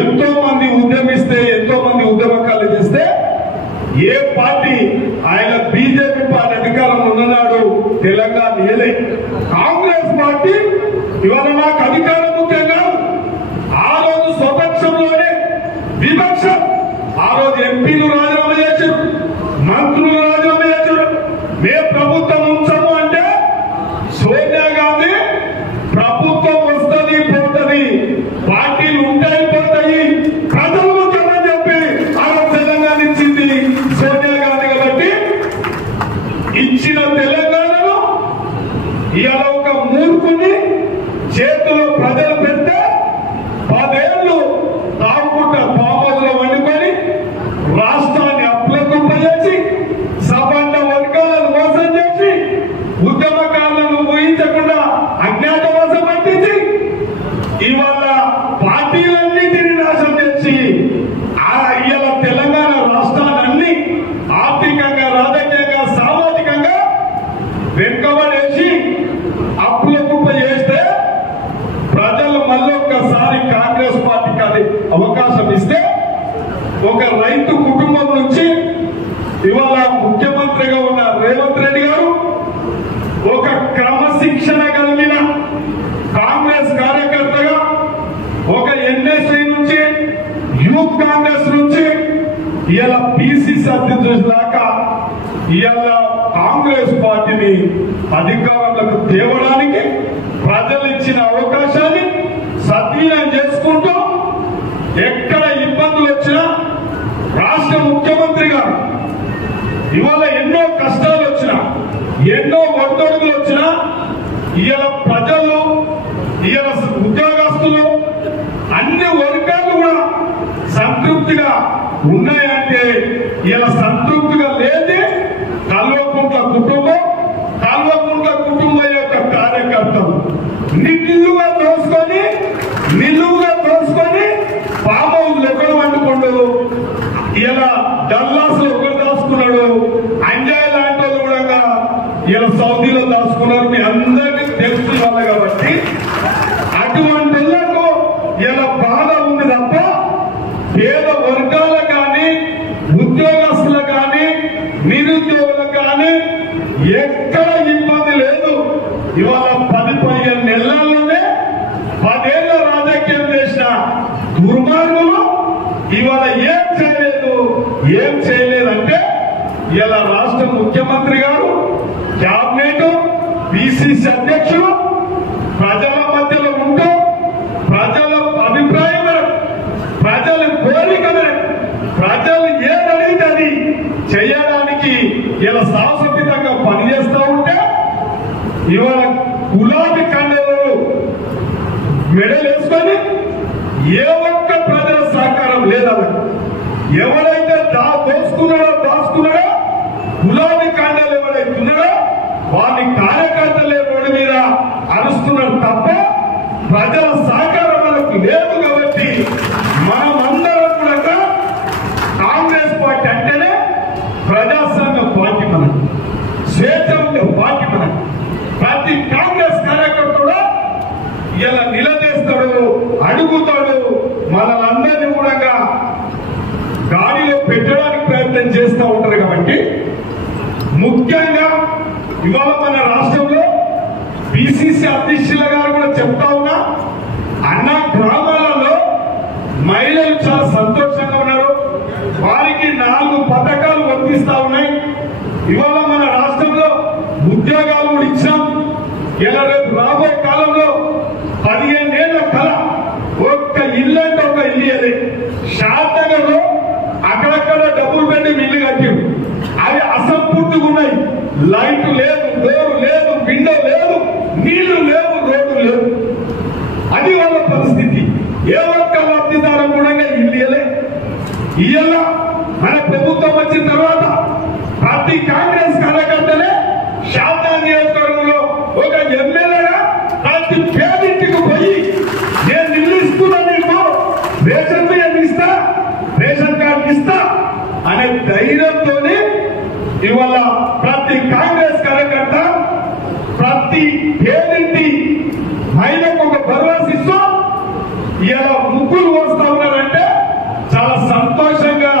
ఎంతో మంది ఉద్యమిస్తే, ఎంతో మంది ఉద్యమకాలు చేస్తే ఏ పార్టీ ఆయన బీజేపీ పార్టీ అధికారంలో ఉన్నాడు, తెలంగాణ ఏదే. కాంగ్రెస్ పార్టీ ఇవాళ నాకు అధికారం ముఖ్యం కాదు. ఆ రోజు స్వపక్షంలోనే విపక్షం. ఆ రోజు ఎంపీలు రాజీనామా చేశారు, మంత్రులు రాజీనామా చేశారు. మేము ప్రభుత్వం ఉంచము అంటే సోనియా గాంధీ ప్రభుత్వం వస్తుంది పోతుంది, పార్టీలు ఉంటాయి పోతాయి, ప్రజలు ముఖ్యమని చెప్పి ఆ తెలంగాణ ఇచ్చింది సోనియా గాంధీ. కాబట్టి ఇచ్చిన తెలంగాణలో ఇలా ఒక మూర్ఖుని చేతిలో ప్రజలు పెడితే 10 ఏళ్లు తాగుకుంట పాపదులో వండుకొని రాష్ట్రాన్ని అప్లకుంపజేసి సబండ వర్గాలను మోసం చేసి ఉద్యమకారులను ఊహించకుండా అజ్ఞాతవాసం పట్టించి ఇవాళ పార్టీలన్నింటినీ నాశనం చేసి ఇవాళ తెలంగాణ రాష్ట్రాన్ని ఆర్థికంగా, రాజకీయంగా, సామాజికంగా వెనుకబడేసి అప్పులకుప్ప చేస్తే ప్రజలు మళ్ళొక్కసారి కాంగ్రెస్ పార్టీకి అది అవకాశం ఇస్తే ఒక రైతు కుటుంబం నుంచి ఇవాళ ముఖ్యమంత్రిగా ఉన్న రేవంత్ రెడ్డి గారు ఒక క్రమశిక్షణ కలిగిన కాంగ్రెస్ కార్యకర్తగా ఒక ఎన్ఎస్ఐ నుంచి యూత్ కాంగ్రెస్ నుంచి ఇలా పిసిసి అధ్యక్షుడు దాకా ఇలా కాంగ్రెస్ పార్టీని అధికారంలోకి తేవడానికి ప్రజలు ఇచ్చిన అవకాశాన్ని సద్వినియోగం చేసుకుంటూ ఎక్కడ ఇబ్బందులు వచ్చినా రాష్ట్ర ముఖ్యమంత్రి గారు ఇవాళ ఎన్నో కష్టాలు వచ్చినా, ఎన్నో ఒడిదుడుకులు వచ్చినా ఇవాళ ప్రజలు, ఇవాళ ఉద్యోగస్తులు, అన్ని వర్గాలు కూడా సంతృప్తిగా ఉన్నాయంటే ఇలా సంతృప్తిగా లేదే కల్వకుంట్ల కుటుంబం, కల్వకుంట్ల కుటుంబం యొక్క కార్యకర్తలు నిలువుగా దోసుకొని ఫామ్ హౌస్ ఎక్కడ వండుకోండు. ఇలా డల్లాస్ లో ఒకరు దాచుకున్నాడు, అంజాయ్ లాంటి వాళ్ళు కూడా ఇలా సౌదీలో దాచుకున్నారు. మీ అందరికీ తెలుసు వాళ్ళ కాబట్టి అటువంటి వాళ్ళకు ఇలా బాధ ఉంది తప్ప పేద వర్గాలకు కానీ, ఉద్యోగస్తులకు కానీ, నిరుద్యోగులకు కానీ ఎక్కడ ఇబ్బంది లేదు. ఇవాళ 10-15 నెలల్లోనే 10 ఏళ్ల రాజకీయం చేసిన దుర్మార్గులు ఇవాళ ఏం చేయలేదంటే ఇలా రాష్ట్ర ముఖ్యమంత్రి గారు, క్యాబినెట్, పిసిసి అధ్యక్షుడు ప్రజల కోరిక మేరకు ప్రజలు ఏదడిగితే అది చేయడానికి ఇలా సాహసోపేతంగా పనిచేస్తూ ఉంటే ఇవాళ గులాబీ కండలు మెడలు వేసుకొని ఏ ఒక్క ప్రజల సహకారం లేదా ఎవరైతే దాచుకున్నాడో గులాబీ కాండాలు ఎవరైతే ఉన్నాడో వారి కార్యకర్తలే రోడ్డు మీద అరుస్తున్నారు తప్ప ప్రజల సహకారం మనకు లేదు. కాబట్టి మనమందరం కూడా కాంగ్రెస్ పార్టీ అంటేనే ప్రజాస్వామ్య పార్టీ, మనకు స్వేచ్ఛ ఉండే పార్టీ. మనకు ప్రతి కాంగ్రెస్ కార్యకర్త కూడా ఇలా నిలదీస్తాడు, అడుగుతాడు, మనలందరినీ కూడా గాడిలో పెట్టడానికి ప్రయత్నం చేస్తూ ఉంటారు. కాబట్టి ముఖ్యంగా ఇవాళ మన రాష్ట్రంలో పిసిసి అధ్యక్షుల గారు కూడా చెప్తా ఉన్నా, అన్న గ్రామాలలో మహిళలు చాలా సంతోషంగా ఉన్నారు, వారికి 4 పథకాలు వర్తిస్తా ఉన్నాయి. ఇవాళ మన రాష్ట్రంలో ఉద్యోగాలు కూడా ఇచ్చాం. ఇలా రేపు రాబోయే కాలంలో 15 ఏళ్ల కళ ఒక్క ఇల్లు అంటే ఒక ఇల్లు. షాద్నగర్లో అక్కడక్కడ డబుల్ బెడ్రూమ్ ఇల్లు కట్టింది, అవి అసంపూర్తిగా ఉన్నాయి. లైట్ లేదు, డోర్ లేదు, విండో లేదు, నీళ్లు లేవు, రోడ్డు లేవు. అది వాళ్ళ పరిస్థితి. ఏ ఒక్క లబ్ధిదారం కూడా ఇల్లు ఇయ్యాల. మన ప్రభుత్వం వచ్చిన తర్వాత ప్రతి కాంగ్రెస్ కార్యకర్తలే షాద్నగర్ నియోజకవర్గంలో ఒక ఎమ్మెల్యేగా ప్రతి పేదింటికి పోయి నేను ఇల్లు ఇస్తున్నా, నీకు రేషన్ బియ్యం ఇస్తా, రేషన్ కార్డు ఇస్తా అనే ధైర్యంతోనే ఇవాళ ప్రతి కాంగ్రెస్ కార్యకర్త ప్రతి పేదింటి మహిళకు ఒక భరోసా ఇస్తూ ఇలా ముగ్గులు వస్తా ఉన్నారంటే చాలా సంతోషంగా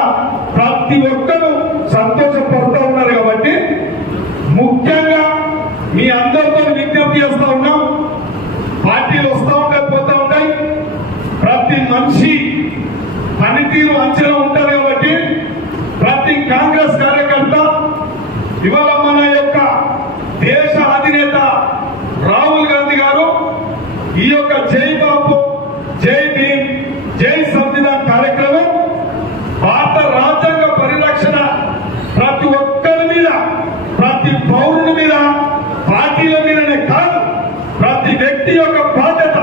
ప్రతి ఒక్కరూ సంతోషపడుతూ ఉన్నారు. కాబట్టి ముఖ్యంగా మీ అందరితో విజ్ఞప్తి చేస్తా ఉన్నాం. పార్టీలు వస్తూ ఉంటాయి, పోతా ఉంటాయి. ప్రతి మనిషి పనితీరు అంచనా ఉంటారు. కాబట్టి ప్రతి కాంగ్రెస్ కార్యకర్త ఇవాళ మన యొక్క దేశ అధినేత రాహుల్ గాంధీ గారు ఈ యొక్క జై బాబు, జై భీమ్, జై సంవిధాన్ కార్యక్రమం భారత రాజ్యాంగ పరిరక్షణ ప్రతి ఒక్కరి మీద, ప్రతి పౌరుని మీద, పార్టీల మీదనే కాదు, ప్రతి వ్యక్తి యొక్క బాధ్యత.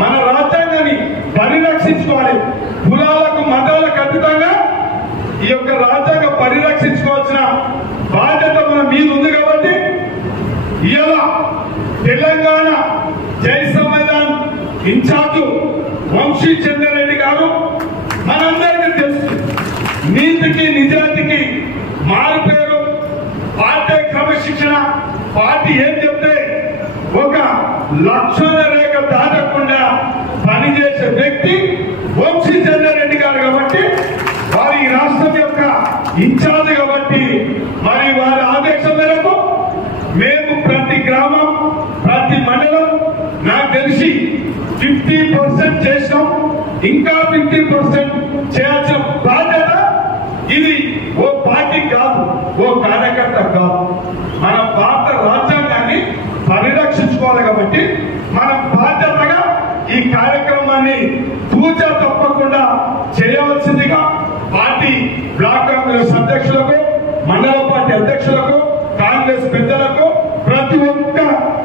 మన రాజ్యాంగాన్ని పరిరక్షించుకోవాలి. కులాలకు, మతాలకు అతీతంగా ఈ యొక్క రాజ్యాంగ పరిరక్షించుకోవాల్సిన బాధ్యత మన మీద ఉంది. కాబట్టి ఇలా తెలంగాణ జై సంవిధాన్ ఇన్ఛార్జ్ వంశీ చంద్రారెడ్డి గారు మనందరికీ తెలుసు, నీతికి నిజాయితీకి మారిపోయారు. పార్టీ క్రమశిక్షణ, పార్టీ ఏం చెప్తే ఒక లక్షణ రేఖ దాటకుండా పనిచేసే వ్యక్తి వంశీ చంద్రారెడ్డి గారు. కాబట్టి వారి ఈ రాష్ట్రం యొక్క ఇన్ఛార్జ్. కాబట్టి మరి వారి ఆదేశం మేరకు మేము ప్రతి గ్రామం, ప్రతి మండలం నాకు తెలిసి 50% చేసినాం. ఇంకా 50% చేయాల్సిన బాధ్యత ఇది ఓ పార్టీ కాదు, ఓ కార్యకర్త కాదు, మన భారత రాజ్యాంగాన్ని పరిరక్షించుకోవాలి. కాబట్టి మన బాధ్యతగా ఈ కార్యక్రమాన్ని తూచా తప్పకుండా చేయవలసిందిగా పార్టీ బ్లాక్ కాంగ్రెస్ అధ్యక్షులకు, మండల పార్టీ అధ్యక్షులకు, కాంగ్రెస్ పెద్దలకు, ప్రతి ఒక్క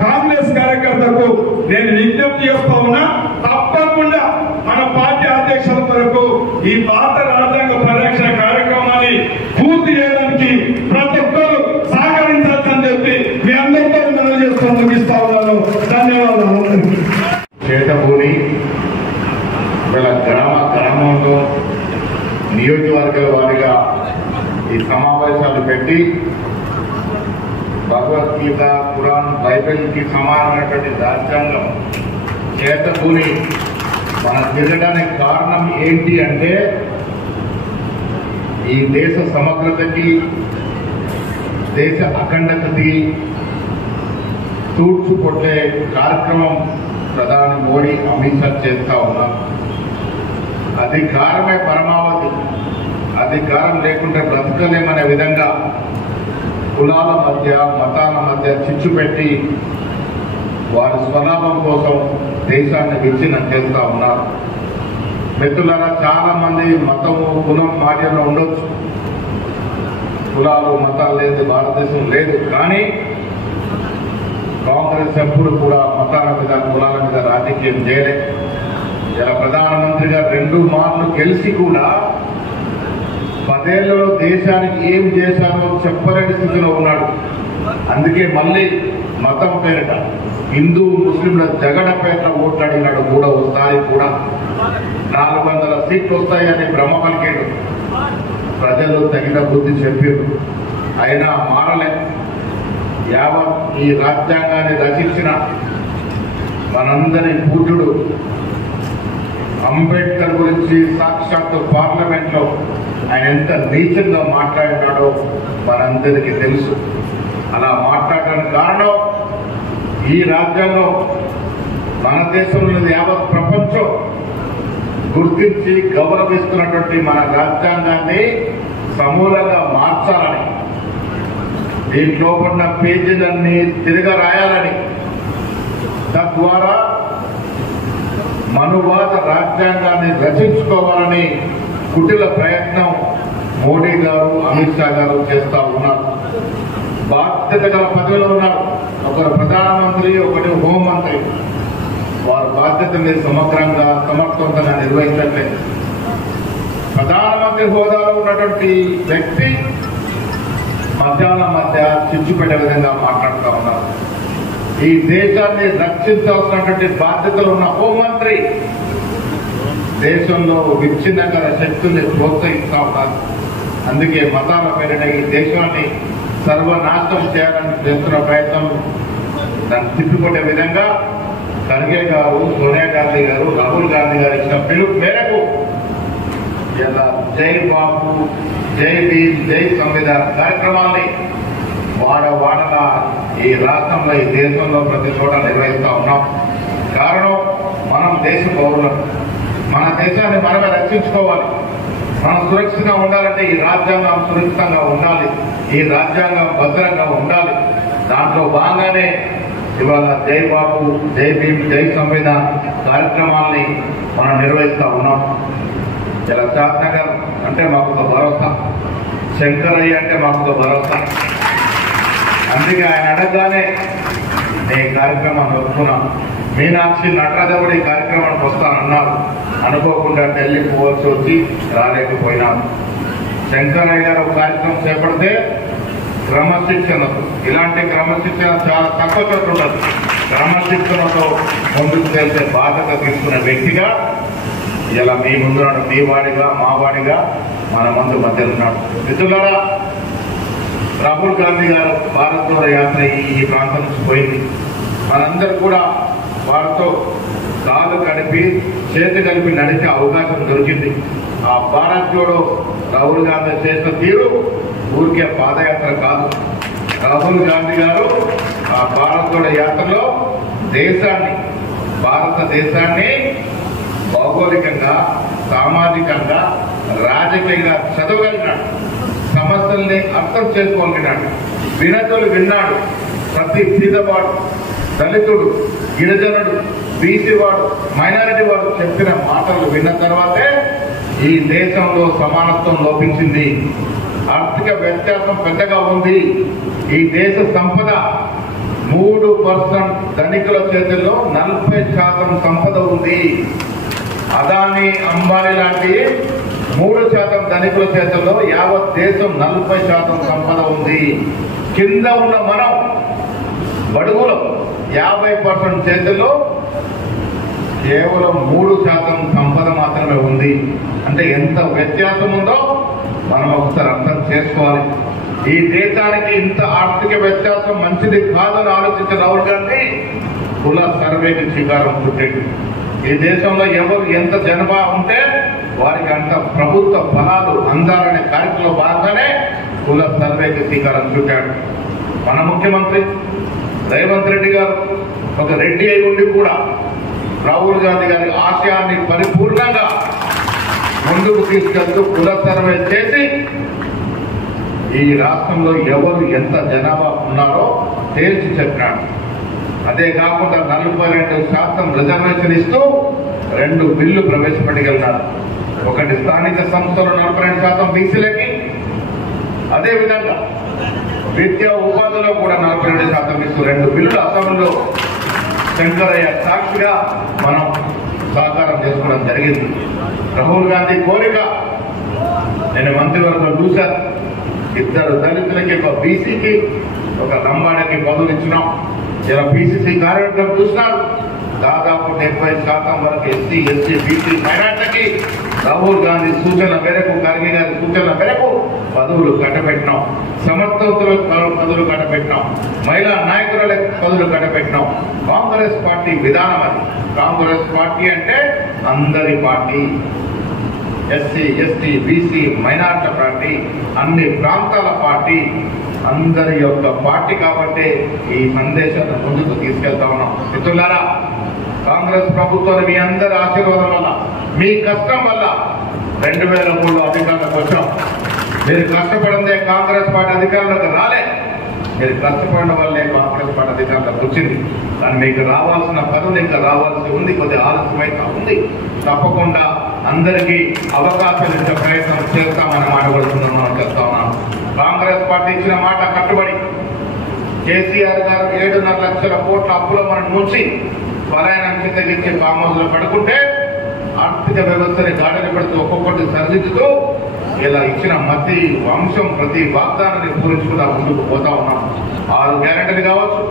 కాంగ్రెస్ కార్యకర్తకు నేను విజ్ఞప్తి చేస్తా ఉన్నా. తప్పకుండా మన పార్టీ అధ్యక్షుల వరకు ఈ భారత రాజ్యాంగ పరిరక్షణ కార్యక్రమాన్ని పూర్తి చేయడానికి ప్రతి ఒక్కరు సహకరించాలని చెప్పి మీ అందరితో మనం చేస్తూ ముగిస్తా ఉన్నాను. ధన్యవాదాలు. చేతబూని వీళ్ళ గ్రామంలో నియోజకవర్గాల వారిగా ఈ సమావేశాలు పెట్టి భగవద్గీత, ఖురాన్, బైబిల్కి సమానమైనటువంటి రాజ్యాంగం చేతబూని మనం తిరగడానికి కారణం ఏంటి అంటే ఈ దేశ సమగ్రతకి, దేశ అఖండతకి తూర్పు కొట్టే కార్యక్రమం ప్రధాని మోడీ, అమిత్ షా చేస్తా ఉన్నారు. అధికారమే పరమావధి, అధికారం లేకుంటే బ్రతకలేమనే విధంగా కులాల మధ్య, మతాల మధ్య చిచ్చు పెట్టి వారి స్వలాభం కోసం దేశాన్ని విచ్ఛిన్నం చేస్తా ఉన్నారు. మిత్రులారా, చాలా మంది మతము కులం మాటల్లో ఉండొచ్చు. కులాలు మతాలు లేదు, భారతదేశం లేదు. కానీ కాంగ్రెస్ ఎప్పుడు కూడా మతాల మీద కులాల మీద రాజకీయం చేయలేదు. ఇలా ప్రధానమంత్రిగా 2 మార్లు గెలిచి కూడా 10 ఏళ్లలో దేశానికి ఏం చేశారో చెప్పలేని స్థితిలో ఉన్నాడు. అందుకే మళ్ళీ మతం పేరిట హిందూ ముస్లింల జగడ పేరిట ఓట్లాడినాడు. 3వసారి కూడా 400 సీట్లు వస్తాయని భ్రమ పలికాడు. ప్రజలు తగిన బుద్ధి చెప్పారు, అయినా మారలే. యావత్ ఈ రాజ్యాంగాన్ని రచించిన మనందరి పూజ్యుడు అంబేద్కర్ గురించి సాక్షాత్తు పార్లమెంట్ లో ఆయన ఎంత నీచంగా మాట్లాడినాడో మనందరికీ తెలుసు. అలా మాట్లాడడానికి కారణం ఈ రాజ్యాంగం మన దేశంలో యావత్ ప్రపంచం గుర్తించి గౌరవిస్తున్నటువంటి మన రాజ్యాంగాన్ని సమూలంగా మార్చాలని, దీంట్లో ఉన్న పేజీలన్నీ తిరగ రాయాలని, తద్వారా మనువాద రాజ్యాంగాన్ని రచించుకోవాలని కుటిల ప్రయత్నం మోడీ గారు, అమిత్ షా గారు చేస్తా ఉన్నారు. బాధ్యత గల పదవిలో ఉన్నారు. ఒకరు ప్రధానమంత్రి, ఒకటి హోంమంత్రి. వారి బాధ్యతని సమగ్రంగా సమర్థవంతంగా నిర్వహించట్లేదు. ప్రధానమంత్రి హోదాలో ఉన్నటువంటి వ్యక్తి మధ్యాహ్నం మధ్య చిచ్చుపెట్టే విధంగా మాట్లాడుతూ ఉన్నారు. ఈ దేశాన్ని రక్షించాల్సినటువంటి బాధ్యతలు ఉన్న హోంమంత్రి దేశంలో విచ్ఛిన్నకర శక్తుల్ని ప్రోత్సహిస్తూ ఉన్నారు. అందుకే మతాల పేరిట ఈ దేశాన్ని సర్వనాశనం చేయాలని చేస్తున్న ప్రయత్నం దాన్ని తిప్పికొట్టే విధంగా ఖర్గే గారు, సోనియా గాంధీ గారు, రాహుల్ గాంధీ గారు ఇచ్చిన పిలుపు మేరకు ఇలా జై బాబు, జై భీమ్, జై సంవిధాన్ కార్యక్రమాల్ని వాడలా ఈ రాష్ట్రంలో, ఈ దేశంలో ప్రతి చోట నిర్వహిస్తా ఉన్నాం. కారణం మనం దేశ పౌరులం. మన దేశాన్ని మనమే రక్షించుకోవాలి. మనం సురక్షితంగా ఉండాలంటే ఈ రాజ్యాంగం సురక్షితంగా ఉండాలి, ఈ రాజ్యాంగం భద్రంగా ఉండాలి. దాంట్లో భాగంగానే ఇవాళ జై బాబు, జై భీమ్, జై సంవిధాన్ కార్యక్రమాల్ని మనం నిర్వహిస్తా ఉన్నాం. ఇలా శాస్త్రనగర్ అంటే మాకు ఒక భరోసా, శంకరయ్య అంటే మాకు ఒక భరోసా. అందుకే ఆయన అడగగానే నేను ఈ కార్యక్రమాన్ని ఒప్పుకున్నాను. మీనాక్షి నటరాజవుడు ఈ కార్యక్రమానికి వస్తానన్నారు. అనుకోకుండా ఢిల్లీ పోవాల్సి వచ్చి రాలేకపోయినాను. శంకరయ్య గారు ఒక కార్యక్రమం చేపడితే క్రమశిక్షణతో, ఇలాంటి క్రమశిక్షణ చాలా తక్కువ చోట ఉండదు. క్రమశిక్షణతో ముందుకు వెళ్తే బాధ్యత తీసుకునే వ్యక్తిగా ఇలా మీ ముందున్నాడు. మీ వాడిగా, మా వాడిగా మన ముందు మధ్య ఉన్నాడు. మిత్రులారా, రాహుల్ గాంధీ గారు భారత్ జోడో యాత్ర ఈ ప్రాంతం నుంచి పోయింది. మనందరూ కూడా వారితో కాలు కలిపి చేతి కలిపి నడిచే అవకాశం దొరికింది. ఆ భారత్ జోడో రాహుల్ గాంధీ చేసిన తీరు ఊరికే పాదయాత్ర కాదు. రాహుల్ గాంధీ గారు ఆ భారత్ జోడో యాత్రలో దేశాన్ని, భారతదేశాన్ని భౌగోళికంగా, సామాజికంగా, రాజకీయంగా చదవగలిగినాడు. సమస్యల్ని అర్థం చేసుకోగలిగినాడు. వినతులు విన్నాడు. ప్రతి పేదవాడు, దళితుడు, గిరిజనుడు, బీసీ వాడు, మైనారిటీ వాడు చెప్పిన మాటలు విన్న తర్వాతే ఈ దేశంలో సమానత్వం లోపించింది. ఆర్థిక వ్యత్యాసం పెద్దగా ఉంది. ఈ దేశ సంపద 3% ధనికుల చేతుల్లో 40% సంపద ఉంది. అదాని, అంబానీ లాంటి 3% ధనికుల చేతుల్లో యావత్ దేశం 40% సంపద ఉంది. కింద ఉన్న మనం బడుగులో 50% చేతుల్లో కేవలం 3% సంపద మాత్రమే ఉంది. అంటే ఎంత వ్యత్యాసం ఉందో మనం ఒకసారి అర్థం చేసుకోవాలి. ఈ దేశానికి ఇంత ఆర్థిక వ్యత్యాసం మంచిది కాదని ఆలోచించిన రాహుల్ గాంధీ కుల సర్వేకి శ్రీకారం చుట్టాడు. ఈ దేశంలో ఎవరు ఎంత జనాభా ఉంటే వారికి అంత ప్రభుత్వ ఫలాలు అందాలనే కార్యక్రమంలో భాగంగానే కుల సర్వేకి శ్రీకారం చుట్టాడు. మన ముఖ్యమంత్రి రేవంత్ రెడ్డి గారు ఒక రెడ్డి అయి ఉండి కూడా రాహుల్ గాంధీ గారి ఆశయాన్ని పరిపూర్ణంగా ముందుకు తీసుకెళ్తూ కుల సర్వే చేసి ఈ రాష్ట్రంలో ఎవరు ఎంత జనాభా ఉన్నారో తేల్చి చెప్పినాడు. అదే కాకుండా 42% రిజర్వేషన్ ఇస్తూ 2 బిల్లు ప్రవేశపెట్టగలిగినారు. ఒకటి స్థానిక సంస్థలు 42% బీసీలకి, అదేవిధంగా విద్యా ఉపాధిలో కూడా 42% ఇస్తూ 2 బిల్లులు అసెంబ్లీలో శంకరయ్య సాక్షిగా మనం సహకారం చేసుకోవడం జరిగింది. రాహుల్ గాంధీ కోరిక నేను మంత్రివర్గం చూశాను. 2 దళితులకి, ఒక బీసీకి, ఒక లంబాడకి పదవులు ఇచ్చినాం. ఇలా పిసిసి కార్యక్రమం చూసినారు. దాదాపు 70% వరకు ఎస్సీ, ఎస్టీ, బీసీ, మైనార్టీకి రాహుల్ గాంధీ సూచన మేరకు, ఖర్గే గారి సూచనల మేరకు పదవులు కట్టబెట్టినాం. సమర్థవంతులకు పదవులు కట్టబెట్టినాం. మహిళా నాయకులకు పదవులు కట్టబెట్టినాం. కాంగ్రెస్ పార్టీ విధానం అది. కాంగ్రెస్ పార్టీ అంటే అందరి party. SC, ST, BC, minority party, అన్ని ప్రాంతాల పార్టీ, అందరి యొక్క పార్టీ. కాబట్టి ఈ సందేశాన్ని ముందుకు తీసుకెళ్తా ఉన్నాం. మిత్రులారా, కాంగ్రెస్ ప్రభుత్వాన్ని మీ అందరి ఆశీర్వాదం వల్ల, మీ కష్టం వల్ల 2003లో అధికారంలోకి వచ్చాం. మీరు కష్టపడిందే కాంగ్రెస్ పార్టీ అధికారంలోకి రాలే. మీరు కష్టపడిన వల్లే కాంగ్రెస్ పార్టీ అధికారంలోకి వచ్చింది. కానీ మీకు రావాల్సిన పనులు ఇంకా రావాల్సి ఉంది. కొద్దిగా ఆలస్యమైతే ఉంది. తప్పకుండా అందరికీ అవకాశాలు ఇచ్చే ప్రయత్నం చేస్తామని మాట పడుతున్నాను చెప్తా ఉన్నాను. కాంగ్రెస్ పార్టీ ఇచ్చిన మాట కట్టుబడి కేసీఆర్ గారు 7.5 లక్షల కోట్ల అప్పులో మనం నుంచి పలాయనానికి తగ్గించే ఫామ్ హౌస్ లో పడుకుంటే ఆర్థిక వ్యవస్థని గాడిని పెడుతూ ఒక్కొక్కటి సరిదిద్దుతూ ఇలా ఇచ్చిన ప్రతి వాగ్దానాన్ని పూరించుకుంటా ముందుకు పోతా ఉన్నాం. 6 గ్యారెంటీలు కావచ్చు,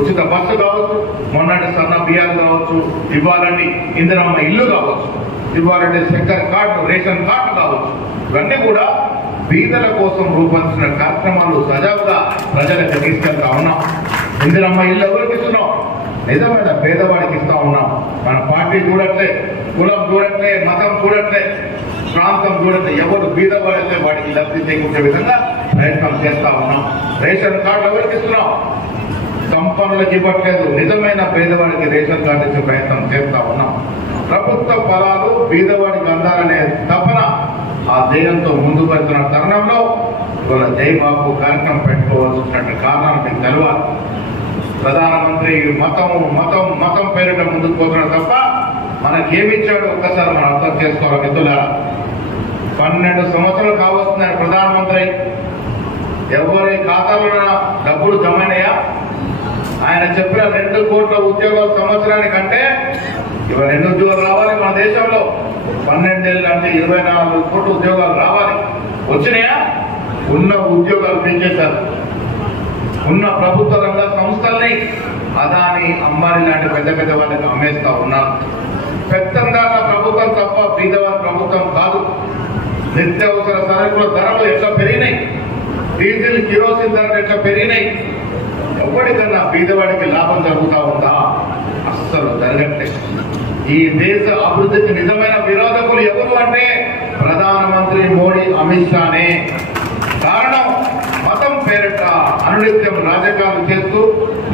ఉచిత బస్సు కావచ్చు, మొన్నటి సన్న బియ్యాలు కావచ్చు, ఇవ్వాలండి ఇందిరమ్మ ఇల్లు కావచ్చు, ఇవ్వాలంటే శంకర్ కార్డు, రేషన్ కార్డు కావచ్చు. ఇవన్నీ కూడా బీదల కోసం రూపొందించిన కార్యక్రమాలు సజావుగా ప్రజలకు తీసుకెళ్తా ఉన్నాం. ఇందిరమ్మ ఇల్లు ఎవరికి ఇస్తున్నాం? నిజమైన పేదవాడికి ఇస్తా ఉన్నాం. మన పార్టీ చూడట్లే, కులం చూడట్లే, మతం చూడట్లే, ప్రాంతం చూడట్లే. ఎవరు బీదవాడైతే వాడికి లబ్ధి చేకూర్చే విధంగా ప్రయత్నం చేస్తా ఉన్నాం. రేషన్ కార్డు ఎవరికి ఇస్తున్నాం? సంపన్నులకు ఇవ్వట్లేదు. నిజమైన పేదవాడికి రేషన్ కార్డు ఇచ్చే ప్రయత్నం చేస్తా ఉన్నాం. ప్రభుత్వ ఫలాలు బీదవాడికి అందాలనే తపన, ఆ ధ్యేయంతో ముందుకు వెళ్తున్న తరుణంలో ఇవాళ జై బాబు కార్యక్రమం పెట్టుకోవాల్సిన కారణాలు మీకు తెలవాలి. ప్రధానమంత్రి మతం మతం మతం పేరిట ముందుకు పోతున్నాడు తప్ప మనకేమిచ్చాడు ఒక్కసారి మనం అర్థం చేసుకోవాలి. మిత్రులారా, 12 సంవత్సరాలు కావస్తున్నాయి ప్రధానమంత్రి. ఎవరి ఖాతాలో డబ్బులు జమైనయా? ఆయన చెప్పిన 2 కోట్ల ఉద్యోగాలు సంవత్సరానికంటే ఇవాళ 2 ఉద్యోగాలు రావాలి మన దేశంలో. 12 ఏళ్ళు అంటే 24 కోట్ల ఉద్యోగాలు రావాలి. వచ్చినాయా? ఉన్న ఉద్యోగాలు పెంచేశారు. ఉన్న ప్రభుత్వ రంగ సంస్థల్ని అదాని, అంబానీ లాంటి పెద్ద పెద్ద వాళ్ళకి అమ్మేస్తా ఉన్నారు. పెత్తందారుల ప్రభుత్వం తప్ప బీదవారి ప్రభుత్వం కాదు. నిత్యావసర సరుకుల ధరలు ఎట్లా పెరిగినాయి, డీజిల్, కిరోసిన్ ధరలు ఎట్లా పెరిగినాయి, ఎవరికన్నా బీదవాడికి లాభం జరుగుతా ఉందా? అస్సలు జరగట్లేదు. ఈ దేశ అభివృద్ధికి నిజమైన విరోధకులు ఎవరు అంటే ప్రధానమంత్రి మోడీ, అమిత్ షానే. కారణం, మతం పేరిట అనునిత్యం రాజకీయాలు చేస్తూ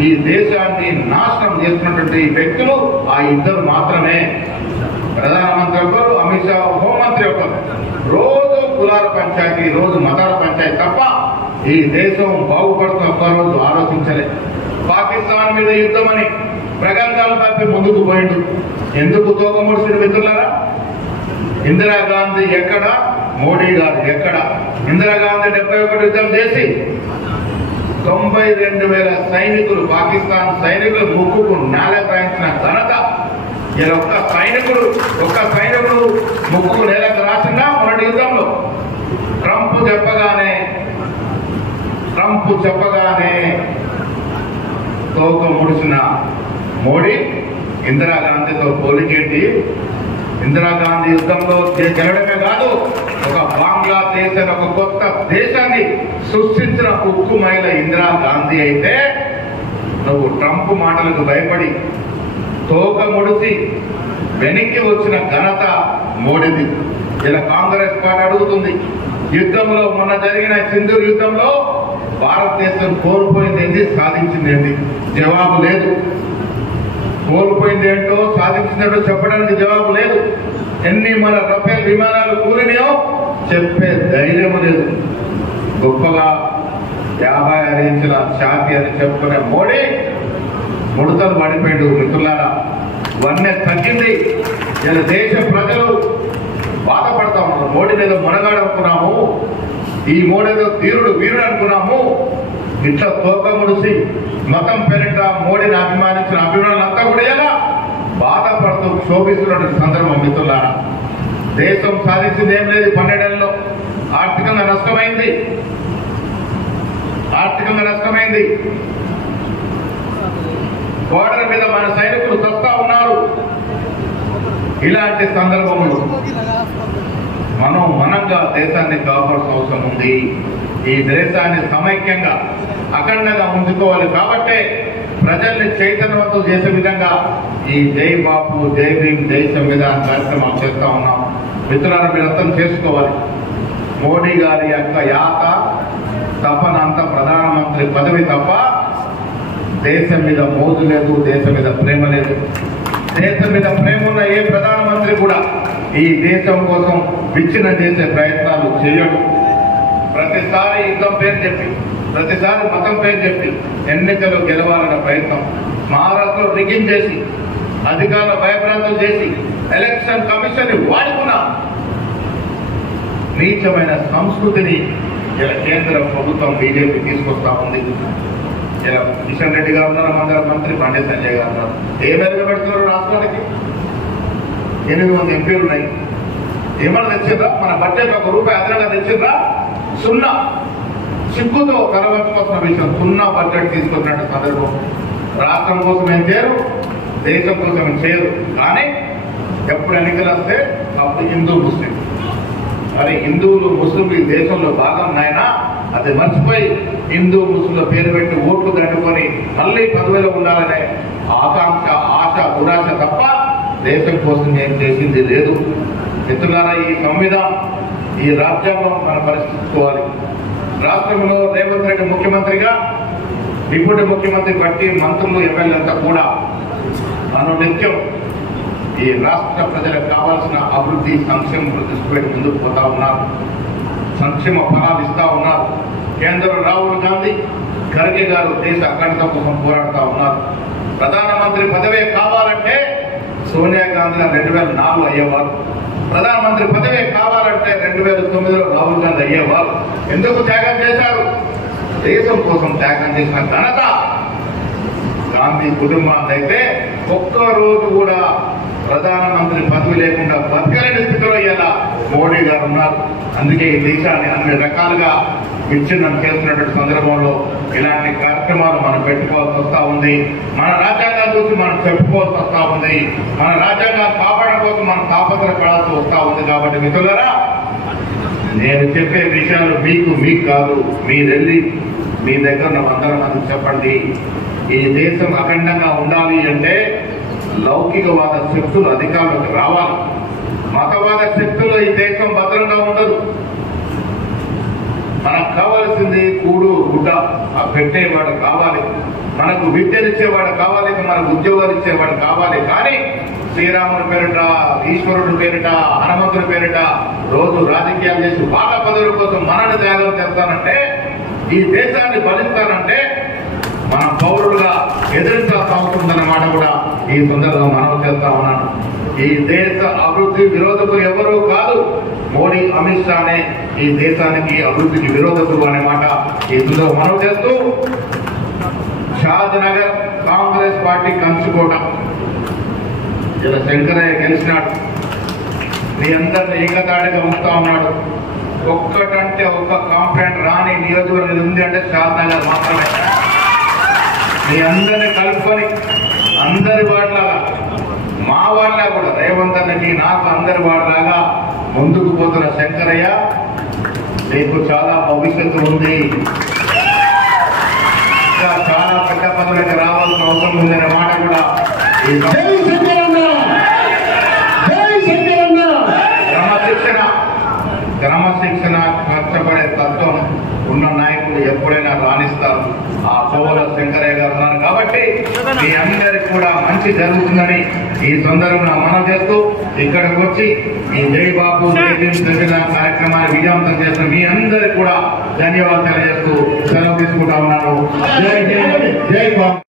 ఈ దేశాన్ని నాశనం చేస్తున్నటువంటి వ్యక్తులు ఆ 2 మాత్రమే. ప్రధానమంత్రి ఒకరు, అమిత్ షా హోంమంత్రి ఒకరు. రోజు కులాల పంచాయతీ, రోజు మతాల పంచాయతీ తప్ప ఈ దేశం బాగుపడుతున్న ఒక్కరోజు ఆలోచించలే. పాకిస్తాన్ మీద యుద్ధమని ప్రగల్భాలు తప్పి ముందుకు పోయిండు. ఎందుకు తోకముడిసిన మిత్రులారా? ఇందిరాగాంధీ ఎక్కడ, మోడీ గారు ఎక్కడ? ఇందిరాగాంధీ 71 యుద్ధం చేసి 92,000 సైనికులు, పాకిస్తాన్ సైనికులు ముక్కుకు నేల రాయించిన ఘనత ఇలా ఒక్క సైనికుడు ముక్కుకు నేలకు రాసిందా మొన్నటి యుద్ధంలో? ట్రంప్ చెప్పగానే తోక ముడిసిన మోడీ ఇందిరాగాంధీతో పోలికేంటి? ఇందిరాగాంధీ యుద్ధంలో గెలవడమే కాదు, ఒక బంగ్లాదేశ్ అని ఒక కొత్త దేశాన్ని సృష్టించిన ఉక్కు మహిళ ఇందిరాగాంధీ అయితే నువ్వు ట్రంప్ మాటలకు భయపడి తోక ముడిసి వెనక్కి వచ్చిన ఘనత మోడీది. ఇలా కాంగ్రెస్ పార్టీ అడుగుతుంది, యుద్ధంలో మొన్న జరిగిన సింధూర్ యుద్ధంలో భారతదేశం కోల్పోయింది ఏంటి, సాధించింది ఏంటి? జవాబు లేదు. కోల్పోయింది ఏంటో, సాధించినట్టు చెప్పడానికి జవాబు లేదు. ఎన్ని మన రఫేల్ విమానాలు కూలినాయో చెప్పే ధైర్యం లేదు. గొప్పగా 56 ఇంచుల ఛాతీ అని చెప్పుకునే మోడీ ముడతలు పడిపోయాడు. మిత్రులారా, వన్నె తగ్గింది. ఇలా దేశ ప్రజలు బాధపడతా ఉన్నారు. మోడీ ఏదో మునగాడు అనుకున్నాము, ఈ మోడీ ఏదో వీరుడు అనుకున్నాము. ఇట్లా తోక ముడిసి మతం పేరిట మోడీని అభిమానించిన అభిమానులంతా కూడా ఇలా బాధపడుతూ క్షోభిస్తున్నటువంటి సందర్భం మిత్రులారా. దేశం సాధించింది ఏం లేదు. 12 ఏళ్లలో ఆర్థికంగా నష్టమైంది. బోర్డర్ మీద మన సైనికులు చస్తా ఉన్నారు. ఇలాంటి సందర్భంలో మనంగా దేశాన్ని కాపాడాల్సిన అవసరం ఉంది. ఈ దేశాన్ని సమైక్యంగా అఖండంగా ఉంచుకోవాలి. కాబట్టే ప్రజల్ని చైతన్యవంతం చేసే విధంగా ఈ జై బాపు, జై భీమ్, జై సంవిధాన్ కార్యక్రమాలు చేస్తా ఉన్నాం. మిత్రులను మీరు అర్థం చేసుకోవాలి. మోడీ గారి యొక్క యాత తపన అంత ప్రధానమంత్రి పదవి తప్ప దేశం మీద మోజు లేదు, దేశం మీద ప్రేమ లేదు. దేశం మీద ప్రేమ ఉన్న ఏ ప్రధానమంత్రి కూడా ఈ దేశం కోసం విచ్ఛిన్నం చేసే ప్రయత్నాలు చేయడు. ప్రతిసారి యుద్ధం పేరు చెప్పి, ప్రతిసారి మతం పేరు చెప్పి ఎన్నికలు గెలవాలన్న ప్రయత్నం. మహారాష్ట్రలో రిగింగ్ చేసి, అధికారుల భయభ్రాంతులు చేసి, ఎలక్షన్ కమిషన్ ని వాడుకున్న నీచమైన సంస్కృతిని ఇలా కేంద్ర ప్రభుత్వం బీజేపీ తీసుకొస్తా ఉంది. ఇలా కిషన్ రెడ్డి గారు ఉన్నారు, మంత్రి బండి సంజయ్ గారు ఉన్నారు. ఏ మేరకు పెడుతున్నారు? రాష్ట్రానికి 800 ఎంపీలు ఉన్నాయి. ఏమన్నా తెచ్చిండ్రా? మన బడ్జెట్ ₹1 అదనంగా తెచ్చిండ్రా? 0. సిగ్గుతో కరవచ్చుకోవాల్సిన విషయం. 0 బడ్జెట్ తీసుకున్నట్టు సందర్భం. రాష్ట్రం కోసం ఏం చేయరు, దేశం కోసం ఏం చేయరు. కానీ ఎప్పుడు ఎన్నికలు వస్తే అప్పుడు హిందూ ముస్లిం, మరి హిందువులు ముస్లింలు ఈ దేశంలో భాగం నాయనా, అది మర్చిపోయి హిందూ ముస్లింల పేరు పెట్టి ఓట్లు దండుకొని మళ్ళీ పదవిలో ఉండాలనే ఆకాంక్ష, ఆశ, దురాశ తప్ప దేశం కోసం ఏం చేసింది లేదు. మిత్రులారా, ఈ సంవిధానం, ఈ రాజ్యాంగం మనం పరిశీలించుకోవాలి. రాష్ట్రంలో రేవంత్ రెడ్డి ముఖ్యమంత్రిగా, డిప్యూటీ ముఖ్యమంత్రి బట్టి మంత్రులు, ఎమ్మెల్యేలంతా కూడా నిత్యం ఈ రాష్ట్ర ప్రజలకు కావాల్సిన అభివృద్ధి, సంక్షేమం దృష్టి పెట్టి ముందుకు పోతా ఉన్నారు. సంక్షేమ ఫలాలు ఇస్తా ఉన్నారు. కేంద్రంలో రాహుల్ గాంధీ, ఖర్గే గారు దేశ అఖండత కోసం పోరాడుతా ఉన్నారు. ప్రధానమంత్రి పదవే కావాలంటే సోనియా గాంధీ 2004 అయ్యేవారు. ప్రధానమంత్రి పదవే కావాలంటే 2009లో రాహుల్ గాంధీ అయ్యేవారు. ఎందుకు త్యాగం చేశారు? దేశం కోసం త్యాగం చేసిన ఘనత గాంధీ కుటుంబాన్ని. అయితే ఒక్కరోజు కూడా ప్రధానమంత్రి పదవి లేకుండా బతకలేని స్థితిలో ఇలా మోడీ గారు ఉన్నారు. అందుకే ఈ దేశాన్ని అన్ని రకాలుగా విచ్ఛిన్నం చేస్తున్నటువంటి సందర్భంలో ఇలాంటి కార్యక్రమాలు మనం పెట్టుకోవాల్సి వస్తా ఉంది. మన రాజ్యాంగాన్ని చూసి మనం చెప్పుకోవాల్సి వస్తా ఉంది. మన రాజ్యాంగాన్ని కాపాడడం కోసం మనం తాపత్రపడాల్సి వస్తా ఉంది. కాబట్టి మిత్రులారా, నేను చెప్పే విషయాలు మీకు కాదు, మీరెళ్ళి మీ దగ్గర ఉన్న 100 మందికి చెప్పండి. ఈ దేశం అఖండంగా ఉండాలి అంటే లౌకికవాద శక్తులు అధికారులకు రావాలి. మతవాద శక్తుల్లో ఈ దేశం భద్రంగా ఉండదు. మనకు కావాల్సింది కూడు గుడ్డ పెట్టేవాడు కావాలి, మనకు విద్యనిచ్చేవాడు కావాలి, మనకు ఉద్యోగాలు ఇచ్చేవాడు కావాలి. కానీ శ్రీరాముడి పేరిట, ఈశ్వరుడి పేరిట, హనుమంతుడి పేరిట రోజు రాజకీయాలు చేసి బాగా పదవుల కోసం మనని త్యాగం చేస్తానంటే, ఈ దేశాన్ని బలిస్తానంటే మన పౌరులుగా ఎదిరించాల్సిన అవసరం ఉందన్నమాట కూడా ఈ సందర్భంగా మనం చేస్తా ఉన్నాను. ఈ దేశ అభివృద్ధి విరోధకులు ఎవరూ కాదు, మోడీ, అమిత్ షానే ఈ దేశానికి అభివృద్ధికి విరోధకులు అనే మాట ఈ సందర్భంగా మనం చేస్తూ, షాద్ నగర్ కాంగ్రెస్ పార్టీ కంచుకోట ఇలా శంకరయ్య గెలిచినాడు. మీ అందరినీ ఏకతాడిగా ఉంచుతా ఉన్నాడు. ఒక్కటంటే ఒక్క కాంప్లైంట్ రాని నియోజకవర్గం ఉంది అంటే షాద్ నగర్ మాత్రమే. మీ అందరినీ కలుపుకొని అందరి వాడిలాగా, మా వాళ్ళ కూడా రేవంత్ అన్నకి నాకు అందరి వాడిలాగా ముందుకు పోతున్న శంకరయ్య, నీకు చాలా భవిష్యత్తు ఉంది. ఇంకా చాలా పెద్ద పదవులకు రావాల్సిన అవసరం ఉందనే మాట కూడా క్రమశిక్షణ కష్టపడే తత్వం ఉన్న నాయకులు ఎప్పుడైనా రాణిస్తారు. ఆ కోవల శంకరయ్య గారు ఉన్నారు. కాబట్టి మీ అందరికి కూడా మంచి జరుగుతుందని ఈ సందర్భంగా మనం చేస్తూ, ఇక్కడికి వచ్చి ఈ జై బాబు జై భీమ్ కార్యక్రమాన్ని విజయవంతం చేస్తున్న మీ అందరికి కూడా ధన్యవాదాలు తెలియజేస్తూ సెలవు తీసుకుంటా ఉన్నాను. జై హింద్, జై బాబు.